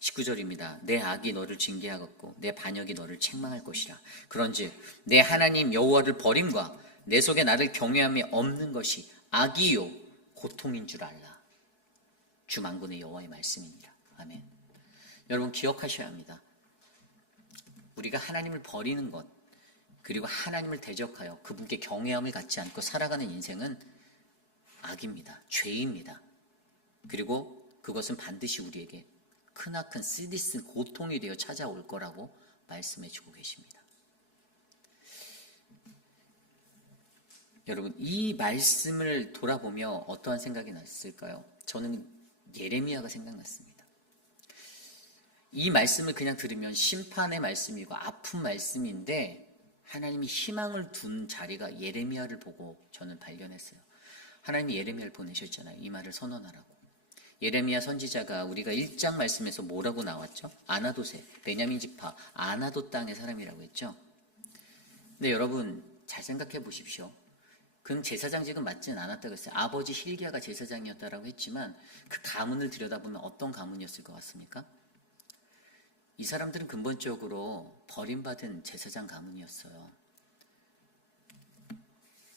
19절입니다. 내 악이 너를 징계하겠고 내 반역이 너를 책망할 것이라. 그런즉 내 하나님 여호와를 버림과 내 속에 나를 경외함이 없는 것이 악이요 고통인 줄 알라. 주 만군의 여호와의 말씀입니다. 아멘. 여러분 기억하셔야 합니다. 우리가 하나님을 버리는 것, 그리고 하나님을 대적하여 그분께 경외함을 갖지 않고 살아가는 인생은 악입니다. 죄입니다. 그리고 그것은 반드시 우리에게 크나큰 쓰디쓴 고통이 되어 찾아올 거라고 말씀해 주고 계십니다. 여러분 이 말씀을 돌아보며 어떠한 생각이 났을까요? 저는 예레미야가 생각났습니다. 이 말씀을 그냥 들으면 심판의 말씀이고 아픈 말씀인데 하나님이 희망을 둔 자리가 예레미야를 보고 저는 발견했어요. 하나님이 예레미야를 보내셨잖아요. 이 말을 선언하라고. 예레미야 선지자가 우리가 1장 말씀에서 뭐라고 나왔죠? 아나도세, 베냐민 지파, 아나도 땅의 사람이라고 했죠. 근데 여러분 잘 생각해 보십시오. 그는 제사장직은 맞지는 않았다고 했어요. 아버지 hil기야가 제사장이었다라고 했지만 그 가문을 들여다보면 어떤 가문이었을 것 같습니까? 이 사람들은 근본적으로 버림받은 제사장 가문이었어요.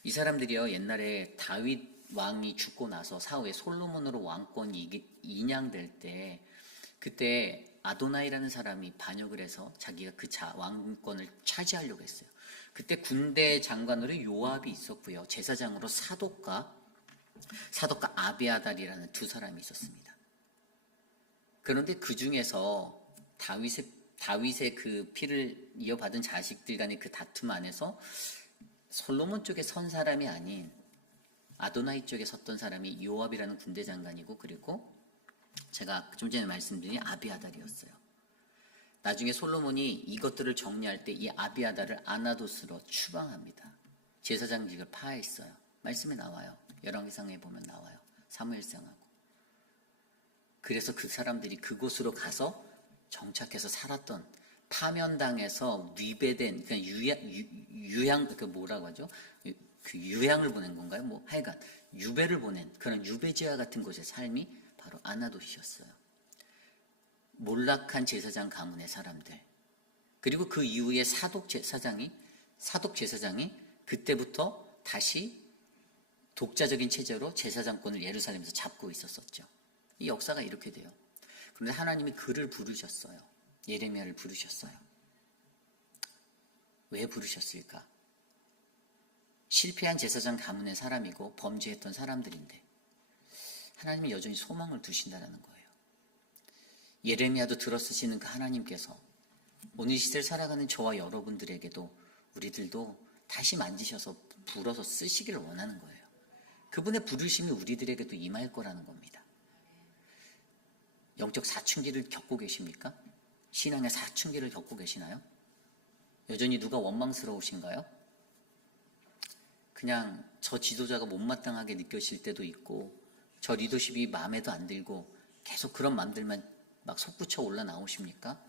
이 사람들이요 옛날에 다윗 왕이 죽고 나서 사후에 솔로몬으로 왕권이 인양될 때 그때 아도나이라는 사람이 반역을 해서 자기가 그 왕권을 차지하려고 했어요. 그때 군대 장관으로 요압이 있었고요. 제사장으로 사독과 아비아달이라는 두 사람이 있었습니다. 그런데 그 중에서 다윗의 그 피를 이어받은 자식들 간의 그 다툼 안에서 솔로몬 쪽에 선 사람이 아닌 아도나이 쪽에 섰던 사람이 요압이라는 군대 장관이고 그리고 제가 좀 전에 말씀드린 아비아달이었어요. 나중에 솔로몬이 이것들을 정리할 때 이 아비아달을 아나도스로 추방합니다. 제사장직을 파했어요. 말씀에 나와요. 열왕기상에 보면 나와요. 사무엘상하고. 그래서 그 사람들이 그곳으로 가서 정착해서 살았던, 파면당해서 위배된, 그냥 유양, 그 뭐라고 하죠? 그 유양을 보낸 건가요? 뭐 하여간 유배를 보낸 그런 유배지와 같은 곳의 삶이 바로 아나도시였어요. 몰락한 제사장 가문의 사람들. 그리고 그 이후에 사독 제사장이 그때부터 다시 독자적인 체제로 제사장권을 예루살렘에서 잡고 있었었죠. 이 역사가 이렇게 돼요. 그런데 하나님이 그를 부르셨어요. 예레미야를 부르셨어요. 왜 부르셨을까? 실패한 제사장 가문의 사람이고 범죄했던 사람들인데 하나님이 여전히 소망을 두신다는 거예요. 예레미야도 들어쓰시는 그 하나님께서 오늘 이 시대를 살아가는 저와 여러분들에게도 우리들도 다시 만지셔서 불어서 쓰시기를 원하는 거예요. 그분의 부르심이 우리들에게도 임할 거라는 겁니다. 영적 사춘기를 겪고 계십니까? 신앙의 사춘기를 겪고 계시나요? 여전히 누가 원망스러우신가요? 그냥 저 지도자가 못마땅하게 느껴질 때도 있고 저 리더십이 마음에도 안 들고 계속 그런 마음들만 막 솟구쳐 올라 나오십니까?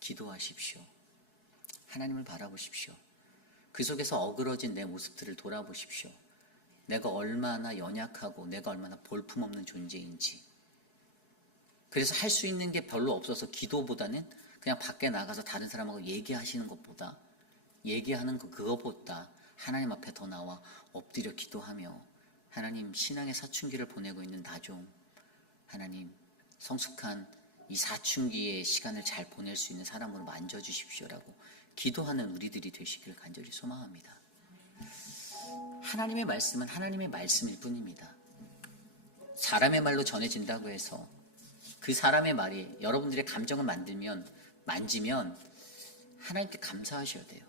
기도하십시오. 하나님을 바라보십시오. 그 속에서 어그러진 내 모습들을 돌아보십시오. 내가 얼마나 연약하고 내가 얼마나 볼품없는 존재인지. 그래서 할 수 있는 게 별로 없어서 기도보다는 그냥 밖에 나가서 다른 사람하고 얘기하시는 것보다, 얘기하는 그거보다 하나님 앞에 더 나와 엎드려 기도하며, 하나님, 신앙의 사춘기를 보내고 있는 나 좀 하나님 성숙한 이 사춘기의 시간을 잘 보낼 수 있는 사람으로 만져주십시오라고 기도하는 우리들이 되시기를 간절히 소망합니다. 하나님의 말씀은 하나님의 말씀일 뿐입니다. 사람의 말로 전해진다고 해서 그 사람의 말이 여러분들의 감정을 만지면 하나님께 감사하셔야 돼요.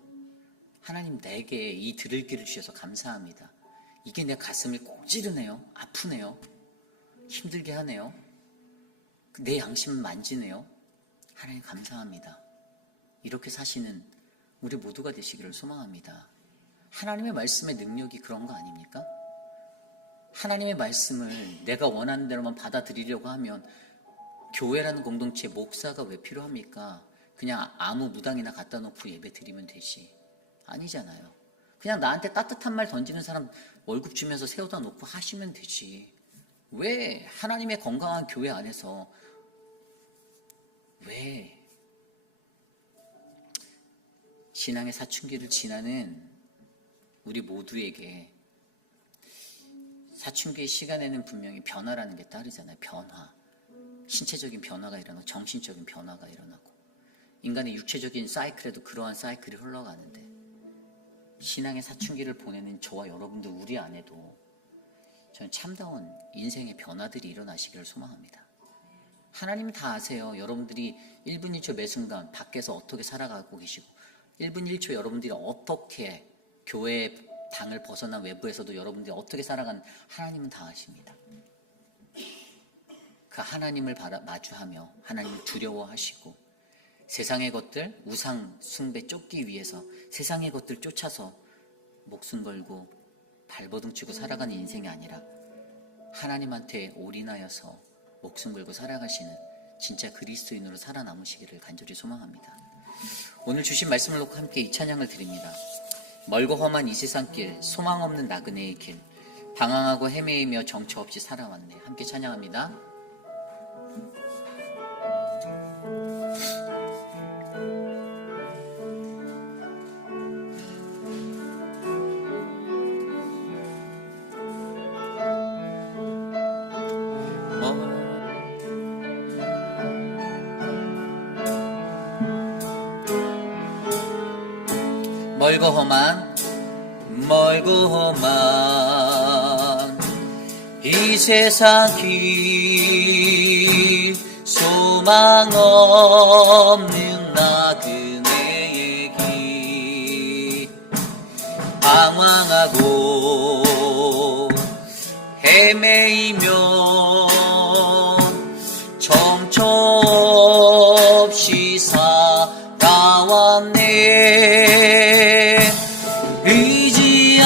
하나님, 내게 이 들을 귀를 주셔서 감사합니다. 이게 내 가슴을 꼭 찌르네요. 아프네요. 힘들게 하네요. 내 양심을 만지네요. 하나님 감사합니다. 이렇게 사시는 우리 모두가 되시기를 소망합니다. 하나님의 말씀의 능력이 그런 거 아닙니까? 하나님의 말씀을 내가 원하는 대로만 받아들이려고 하면 교회라는 공동체 목사가 왜 필요합니까? 그냥 아무 무당이나 갖다 놓고 예배 드리면 되지. 아니잖아요. 그냥 나한테 따뜻한 말 던지는 사람 월급 주면서 세워다 놓고 하시면 되지. 왜 하나님의 건강한 교회 안에서 왜 신앙의 사춘기를 지나는 우리 모두에게 사춘기의 시간에는 분명히 변화라는 게 따르잖아요. 변화. 신체적인 변화가 일어나고 정신적인 변화가 일어나고 인간의 육체적인 사이클에도 그러한 사이클이 흘러가는데 신앙의 사춘기를 보내는 저와 여러분들 우리 안에도 저는 참다운 인생의 변화들이 일어나시기를 소망합니다. 하나님은 다 아세요. 여러분들이 1분 1초 매 순간 밖에서 어떻게 살아가고 계시고 1분 1초 여러분들이 어떻게 교회 당을 벗어난 외부에서도 여러분들이 어떻게 살아간 하나님은 다 아십니다. 그 하나님을 마주하며 하나님을 두려워하시고 세상의 것들, 우상 숭배 쫓기 위해서 세상의 것들 쫓아서 목숨 걸고 발버둥 치고 살아가는 인생이 아니라 하나님한테 올인하여서 목숨 걸고 살아가시는 진짜 그리스도인으로 살아남으시기를 간절히 소망합니다. 오늘 주신 말씀을 놓고 함께 이 찬양을 드립니다. 멀고 험한 이 세상길, 소망 없는 나그네의 길, 방황하고 헤매이며 정처 없이 살아왔네. 함께 찬양합니다. 멀고 험한 이 세상 길, 소망 없는 나그네의 길, 방황하고 헤매이며 정처 없이 살아왔네. 의지할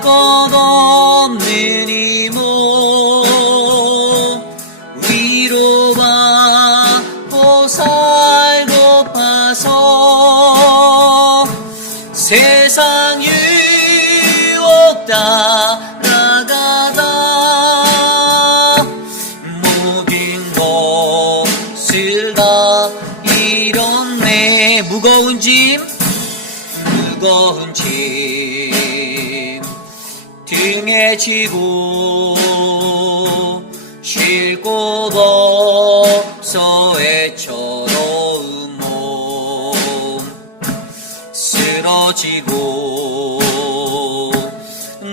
것 없는 이 몸 위로받고 살고파서 세상 유혹 따라가다 모든 것을 다 잃었네. 무거운 짐 등에 지고 쉴 곳 없어 애처로운 몸 쓰러지고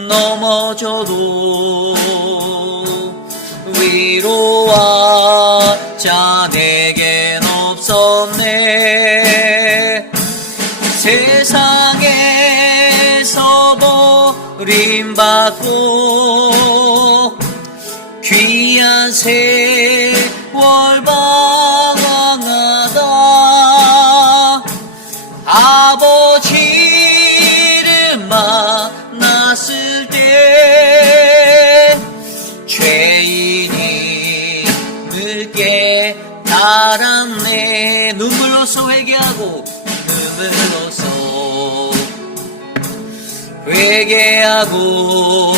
넘어져도 위로와 자 내겐 없었네. 세상에서 버림받고 귀한 세월 방황하다 아버지를 만났을 때 죄인임을 깨달았네. 눈물로써 회개하고 눈물로써 회개하고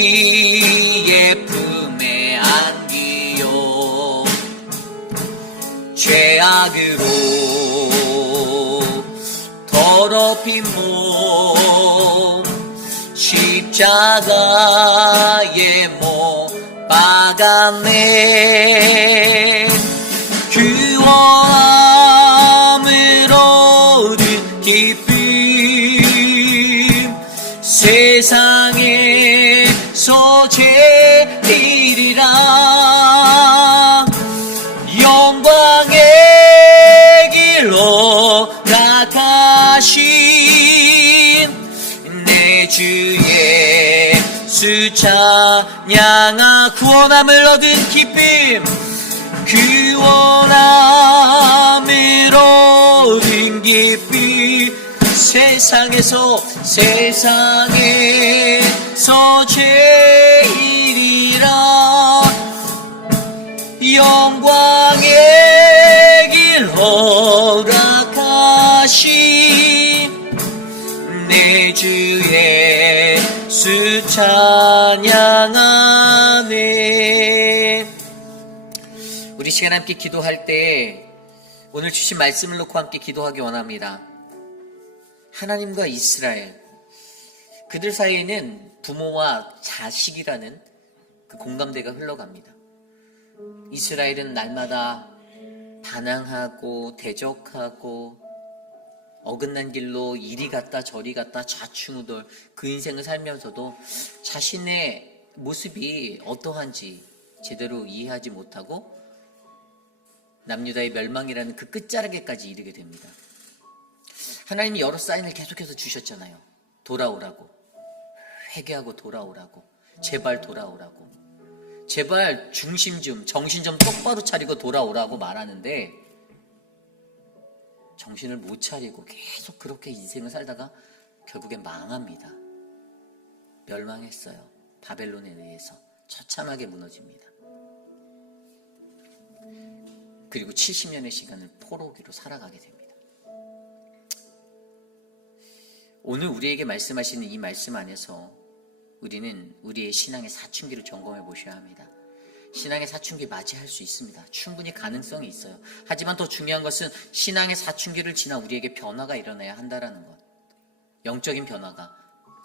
아버지의 품에 안기요 죄악으로 더럽힌 몸 십자가에 못 박았네 구원함을 얻은 기쁨 세상에서 제일이라 영광의 길로 나가신 내 주 예수 찬양하 구원함을 얻은 기쁨 구원함을 얻은 기쁨 세상에서 제일이라 영광의 길 허락하신 내 주 예수 찬양하네. 우리 시간 함께 기도할 때 오늘 주신 말씀을 놓고 함께 기도하기 원합니다. 하나님과 이스라엘, 그들 사이에는 부모와 자식이라는 그 공감대가 흘러갑니다. 이스라엘은 날마다 반항하고 대적하고 어긋난 길로 이리 갔다 저리 갔다 좌충우돌 그 인생을 살면서도 자신의 모습이 어떠한지 제대로 이해하지 못하고 남유다의 멸망이라는 그 끝자락에까지 이르게 됩니다. 하나님이 여러 사인을 계속해서 주셨잖아요. 돌아오라고, 회개하고 돌아오라고, 제발 돌아오라고, 제발 중심 좀, 정신 좀 똑바로 차리고 돌아오라고 말하는데 정신을 못 차리고 계속 그렇게 인생을 살다가 결국엔 망합니다. 멸망했어요. 바벨론에 의해서 처참하게 무너집니다. 그리고 70년의 시간을 포로기로 살아가게 됩니다. 오늘 우리에게 말씀하시는 이 말씀 안에서 우리는 우리의 신앙의 사춘기를 점검해 보셔야 합니다. 신앙의 사춘기 맞이할 수 있습니다. 충분히 가능성이 있어요. 하지만 더 중요한 것은 신앙의 사춘기를 지나 우리에게 변화가 일어나야 한다는 것. 영적인 변화가,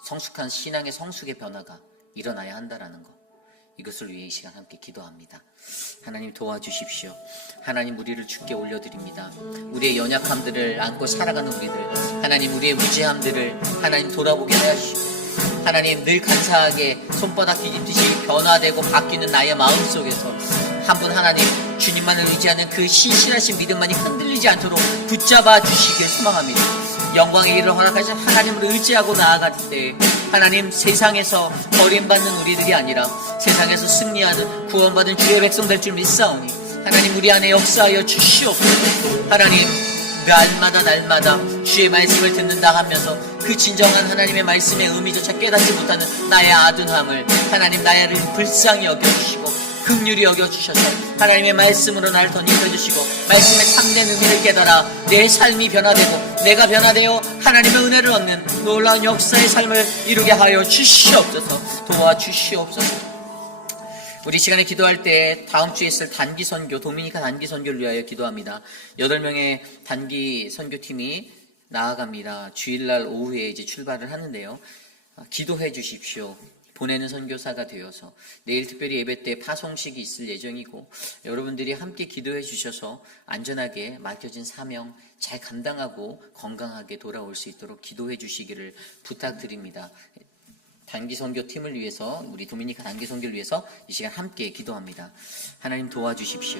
성숙한 신앙의 성숙의 변화가 일어나야 한다는 것. 이것을 위해 이 시간 함께 기도합니다. 하나님 도와주십시오. 하나님 우리를 주께 올려드립니다. 우리의 연약함들을 안고 살아가는 우리들, 하나님 우리의 무지함들을 하나님 돌아보게 하시고, 하나님 늘 간사하게 손바닥 뒤집듯이 변화되고 바뀌는 나의 마음속에서 한 분 하나님 주님만을 의지하는 그 신실하신 믿음만이 흔들리지 않도록 붙잡아 주시길 소망합니다. 영광의 일을 허락하신 하나님을 의지하고 나아갈 때 하나님 세상에서 버림받는 우리들이 아니라 세상에서 승리하는 구원받은 주의 백성 될 줄 믿사오니 하나님 우리 안에 역사하여 주시옵소서. 하나님 날마다 주의 말씀을 듣는다 하면서 그 진정한 하나님의 말씀의 의미조차 깨닫지 못하는 나의 아둔함을 하나님 나를 불쌍히 여겨주시고 긍휼히 여겨주셔서 하나님의 말씀으로 나를 덧입혀주시고 말씀의 참된 의미를 깨달아 내 삶이 변화되고 내가 변화되어 하나님의 은혜를 얻는 놀라운 역사의 삶을 이루게 하여 주시옵소서. 도와주시옵소서. 우리 시간에 기도할 때 다음 주에 있을 단기 선교, 도미니카 단기 선교를 위하여 기도합니다. 8명의 단기 선교팀이 나아갑니다. 주일날 오후에 이제 출발을 하는데요. 기도해 주십시오. 보내는 선교사가 되어서 내일 특별히 예배 때 파송식이 있을 예정이고 여러분들이 함께 기도해 주셔서 안전하게 맡겨진 사명 잘 감당하고 건강하게 돌아올 수 있도록 기도해 주시기를 부탁드립니다. 단기 선교팀을 위해서, 우리 도미니카 단기 선교를 위해서 이 시간 함께 기도합니다. 하나님 도와주십시오.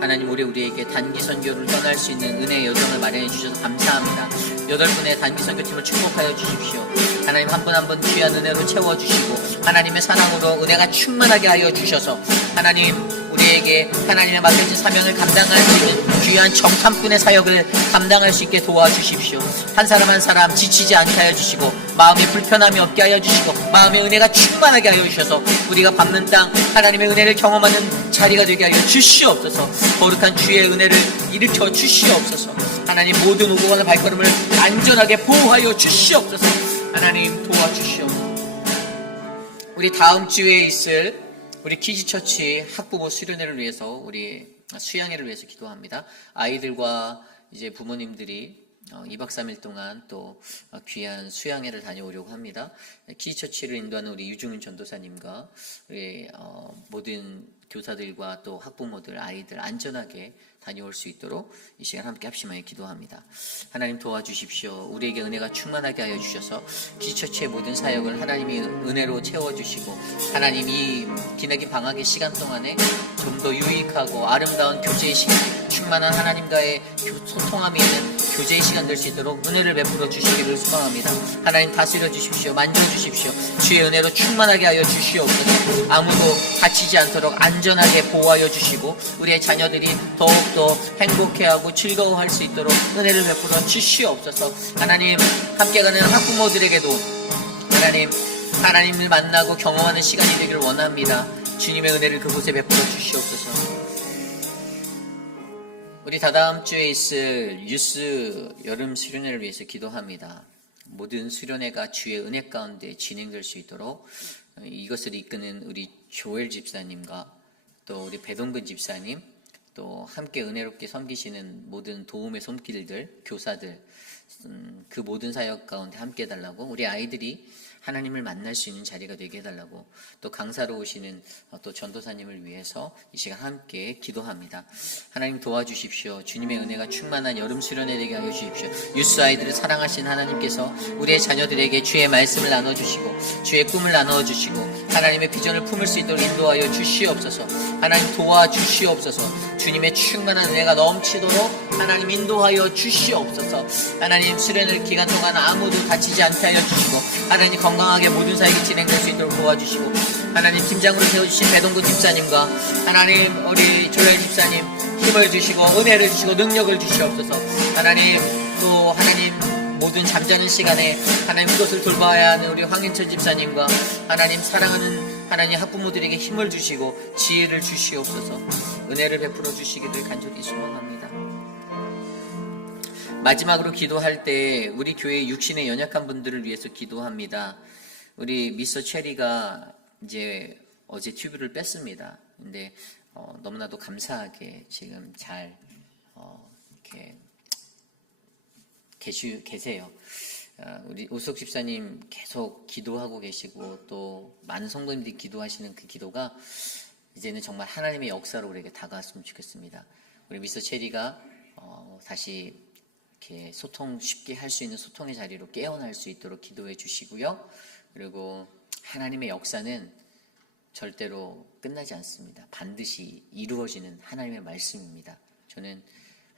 하나님 올해 우리에게 단기 선교를 떠날 수 있는 은혜의 여정을 마련해 주셔서 감사합니다. 8분의 단기 선교팀을 축복하여 주십시오. 하나님 한 분 한 분 귀한 은혜로 채워주시고 하나님의 사랑으로 은혜가 충만하게 하여 주셔서 하나님 우리에게 하나님의 맡겨진 사명을 감당할 수 있는 귀한 정탐꾼의 사역을 감당할 수 있게 도와주십시오. 한 사람 한 사람 지치지 않게 하여 주시고 마음에 불편함이 없게 하여 주시고 마음의 은혜가 충만하게 하여 주셔서 우리가 밟는 땅 하나님의 은혜를 경험하는 자리가 되게 하여 주시옵소서. 거룩한 주의 은혜를 일으켜 주시옵소서. 하나님 모든 오고 가는 발걸음을 안전하게 보호하여 주시옵소서. 하나님 도와주시옵소서. 우리 다음 주에 있을 우리 키즈처치 학부모 수련회를 위해서 우리 수양회를 위해서 기도합니다. 아이들과 이제 부모님들이 2박 3일 동안 또 귀한 수양회를 다녀오려고 합니다. 키즈처치를 인도하는 우리 유중은 전도사님과 우리 모든 교사들과 또 학부모들, 아이들 안전하게 다녀올 수 있도록 이 시간 함께 합심하여 기도합니다. 하나님 도와주십시오. 우리에게 은혜가 충만하게 하여 주셔서 키즈처치의 모든 사역을 하나님이 은혜로 채워주시고 하나님 이 기나긴 방학의 시간 동안에 좀 더 유익하고 아름다운 교제의 시간, 충만한 하나님과의 소통함이 있는 교제의 시간 될 수 있도록 은혜를 베풀어 주시기를 소망합니다. 하나님 다스려 주십시오. 만져 주십시오. 주의 은혜로 충만하게 하여 주시옵소서. 아무도 다치지 않도록 안전하게 보호하여 주시고 우리의 자녀들이 더욱더 행복해하고 즐거워할 수 있도록 은혜를 베풀어 주시옵소서. 하나님 함께 가는 학부모들에게도 하나님을 만나고 경험하는 시간이 되기를 원합니다. 주님의 은혜를 그곳에 베풀어 주시옵소서. 우리 다다음 주에 있을 유스 여름 수련회를 위해서 기도합니다. 모든 수련회가 주의 은혜 가운데 진행될 수 있도록 이것을 이끄는 우리 조엘 집사님과 또 우리 배동근 집사님 또 함께 은혜롭게 섬기시는 모든 도움의 손길들, 교사들 그 모든 사역 가운데 함께 해달라고 우리 아이들이 하나님을 만날 수 있는 자리가 되게 해달라고 또 강사로 오시는 또 전도사님을 위해서 이 시간 함께 기도합니다. 하나님 도와주십시오. 주님의 은혜가 충만한 여름 수련회 되게 하여 주십시오. 유스 아이들을 사랑하신 하나님께서 우리의 자녀들에게 주의 말씀을 나눠주시고 주의 꿈을 나눠주시고 하나님의 비전을 품을 수 있도록 인도하여 주시옵소서. 하나님 도와주시옵소서. 주님의 충만한 은혜가 넘치도록 하나님 인도하여 주시옵소서. 하나님 수련회 기간 동안 아무도 다치지 않게 하여 주시고 하나님 건강하게 모든 사역이 진행될 수 있도록 도와주시고 하나님 팀장으로 세워주신 배동구 집사님과 하나님 우리 조엘 집사님 힘을 주시고 은혜를 주시고 능력을 주시옵소서. 하나님 또 하나님 모든 잠자는 시간에 하나님 그것을 돌봐야 하는 우리 황인철 집사님과 하나님 사랑하는 하나님 학부모들에게 힘을 주시고 지혜를 주시옵소서. 은혜를 베풀어 주시기를 간절히 소망합니다. 마지막으로 기도할 때 우리 교회 육신의 연약한 분들을 위해서 기도합니다. 우리 미스터 체리가 이제 어제 튜브를 뺐습니다. 근데 너무나도 감사하게 지금 잘 이렇게 계세요. 우리 우석 집사님 계속 기도하고 계시고 또 많은 성도님들이 기도하시는 그 기도가 이제는 정말 하나님의 역사로 우리에게 다가왔으면 좋겠습니다. 우리 미스터 체리가 다시 이렇게 쉽게 할 수 있는 소통의 자리로 깨어날 수 있도록 기도해 주시고요. 그리고 하나님의 역사는 절대로 끝나지 않습니다. 반드시 이루어지는 하나님의 말씀입니다. 저는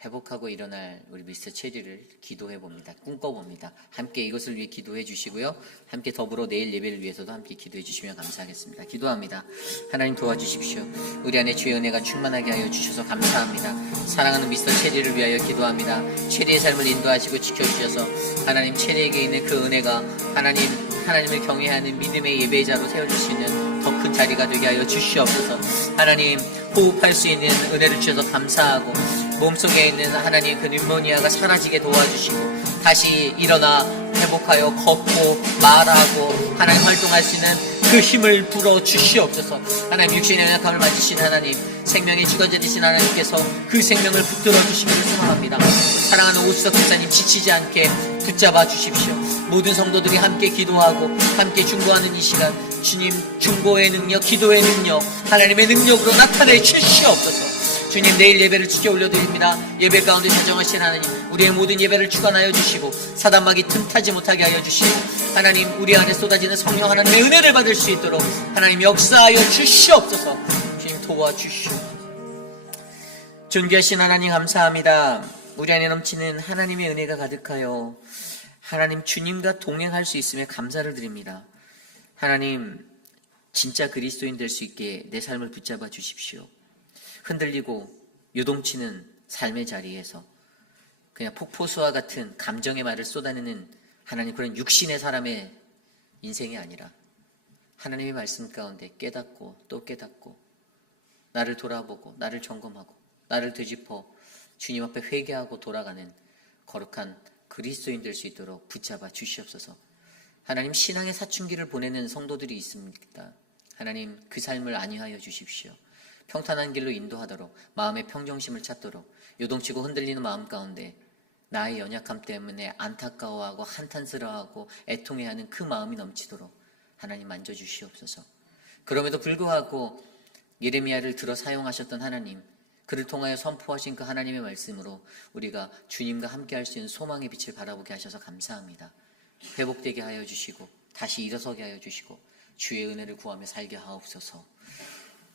회복하고 일어날 우리 미스터 체리를 기도해 봅니다. 꿈꿔봅니다. 함께 이것을 위해 기도해 주시고요. 함께 더불어 내일 예배를 위해서도 함께 기도해 주시면 감사하겠습니다. 기도합니다. 하나님 도와주십시오. 우리 안에 주의 은혜가 충만하게 하여 주셔서 감사합니다. 사랑하는 미스터 체리를 위하여 기도합니다. 체리의 삶을 인도하시고 지켜주셔서 하나님 체리에게 있는 그 은혜가 하나님을 경외하는 믿음의 예배자로 세워주시는 더 큰 자리가 되게 하여 주시옵소서. 하나님 호흡할 수 있는 은혜를 주셔서 감사하고 몸속에 있는 하나님 그 뉴모니아가 사라지게 도와주시고 다시 일어나 회복하여 걷고 말하고 하나님 활동할 수 있는 그 힘을 불어 주시옵소서. 하나님 육신의 연약함을 만지신 하나님 생명의 주관자 되신 하나님께서 그 생명을 붙들어 주시기를 소망합니다. 사랑하는 오수석 집사님 지치지 않게 붙잡아 주십시오. 모든 성도들이 함께 기도하고 함께 중보하는 이 시간 주님 중보의 능력, 기도의 능력, 하나님의 능력으로 나타내 주시옵소서. 주님 내일 예배를 주께 올려드립니다. 예배 가운데 사정하신 하나님 우리의 모든 예배를 주관하여 주시고 사단막이 틈타지 못하게 하여 주시고 하나님 우리 안에 쏟아지는 성령 하나님의 은혜를 받을 수 있도록 하나님 역사하여 주시옵소서. 주님 도와주시오. 존귀하신 하나님 감사합니다. 우리 안에 넘치는 하나님의 은혜가 가득하여 하나님 주님과 동행할 수 있음에 감사를 드립니다. 하나님 진짜 그리스도인 될 수 있게 내 삶을 붙잡아 주십시오. 흔들리고 요동치는 삶의 자리에서 그냥 폭포수와 같은 감정의 말을 쏟아내는 하나님 그런 육신의 사람의 인생이 아니라 하나님의 말씀 가운데 깨닫고 또 깨닫고 나를 돌아보고 나를 점검하고 나를 되짚어 주님 앞에 회개하고 돌아가는 거룩한 그리스도인 될 수 있도록 붙잡아 주시옵소서. 하나님 신앙의 사춘기를 보내는 성도들이 있습니다. 하나님 그 삶을 안위하여 주십시오. 평탄한 길로 인도하도록 마음의 평정심을 찾도록 요동치고 흔들리는 마음 가운데 나의 연약함 때문에 안타까워하고 한탄스러워하고 애통해하는 그 마음이 넘치도록 하나님 만져주시옵소서. 그럼에도 불구하고 예레미야를 들어 사용하셨던 하나님, 그를 통하여 선포하신 그 하나님의 말씀으로 우리가 주님과 함께 할 수 있는 소망의 빛을 바라보게 하셔서 감사합니다. 회복되게 하여 주시고 다시 일어서게 하여 주시고 주의 은혜를 구하며 살게 하옵소서.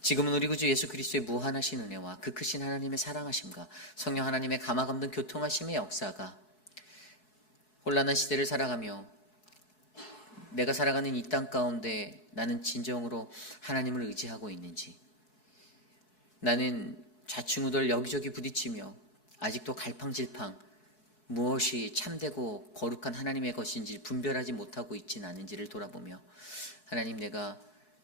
지금은 우리 구주 예수 그리스도의 무한하신 은혜와 그 크신 하나님의 사랑하심과 성령 하나님의 감화감동 교통하심의 역사가 혼란한 시대를 살아가며 내가 살아가는 이 땅 가운데 나는 진정으로 하나님을 의지하고 있는지, 나는 좌충우돌 여기저기 부딪히며 아직도 갈팡질팡 무엇이 참되고 거룩한 하나님의 것인지 분별하지 못하고 있지는 않은지를 돌아보며 하나님, 내가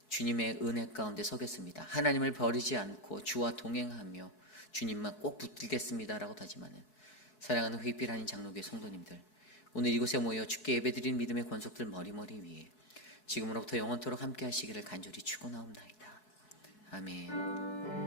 주님의 은혜 가운데 서겠습니다. 하나님을 버리지 않고 주와 동행하며 주님만 꼭 붙들겠습니다라고 다짐하는 사랑하는 회필 한인 장로교회 성도님들, 오늘 이곳에 모여 주께 예배드린 믿음의 권속들 머리머리 위에 지금으로부터 영원토록 함께 하시기를 간절히 축원하옵나이다. 아멘.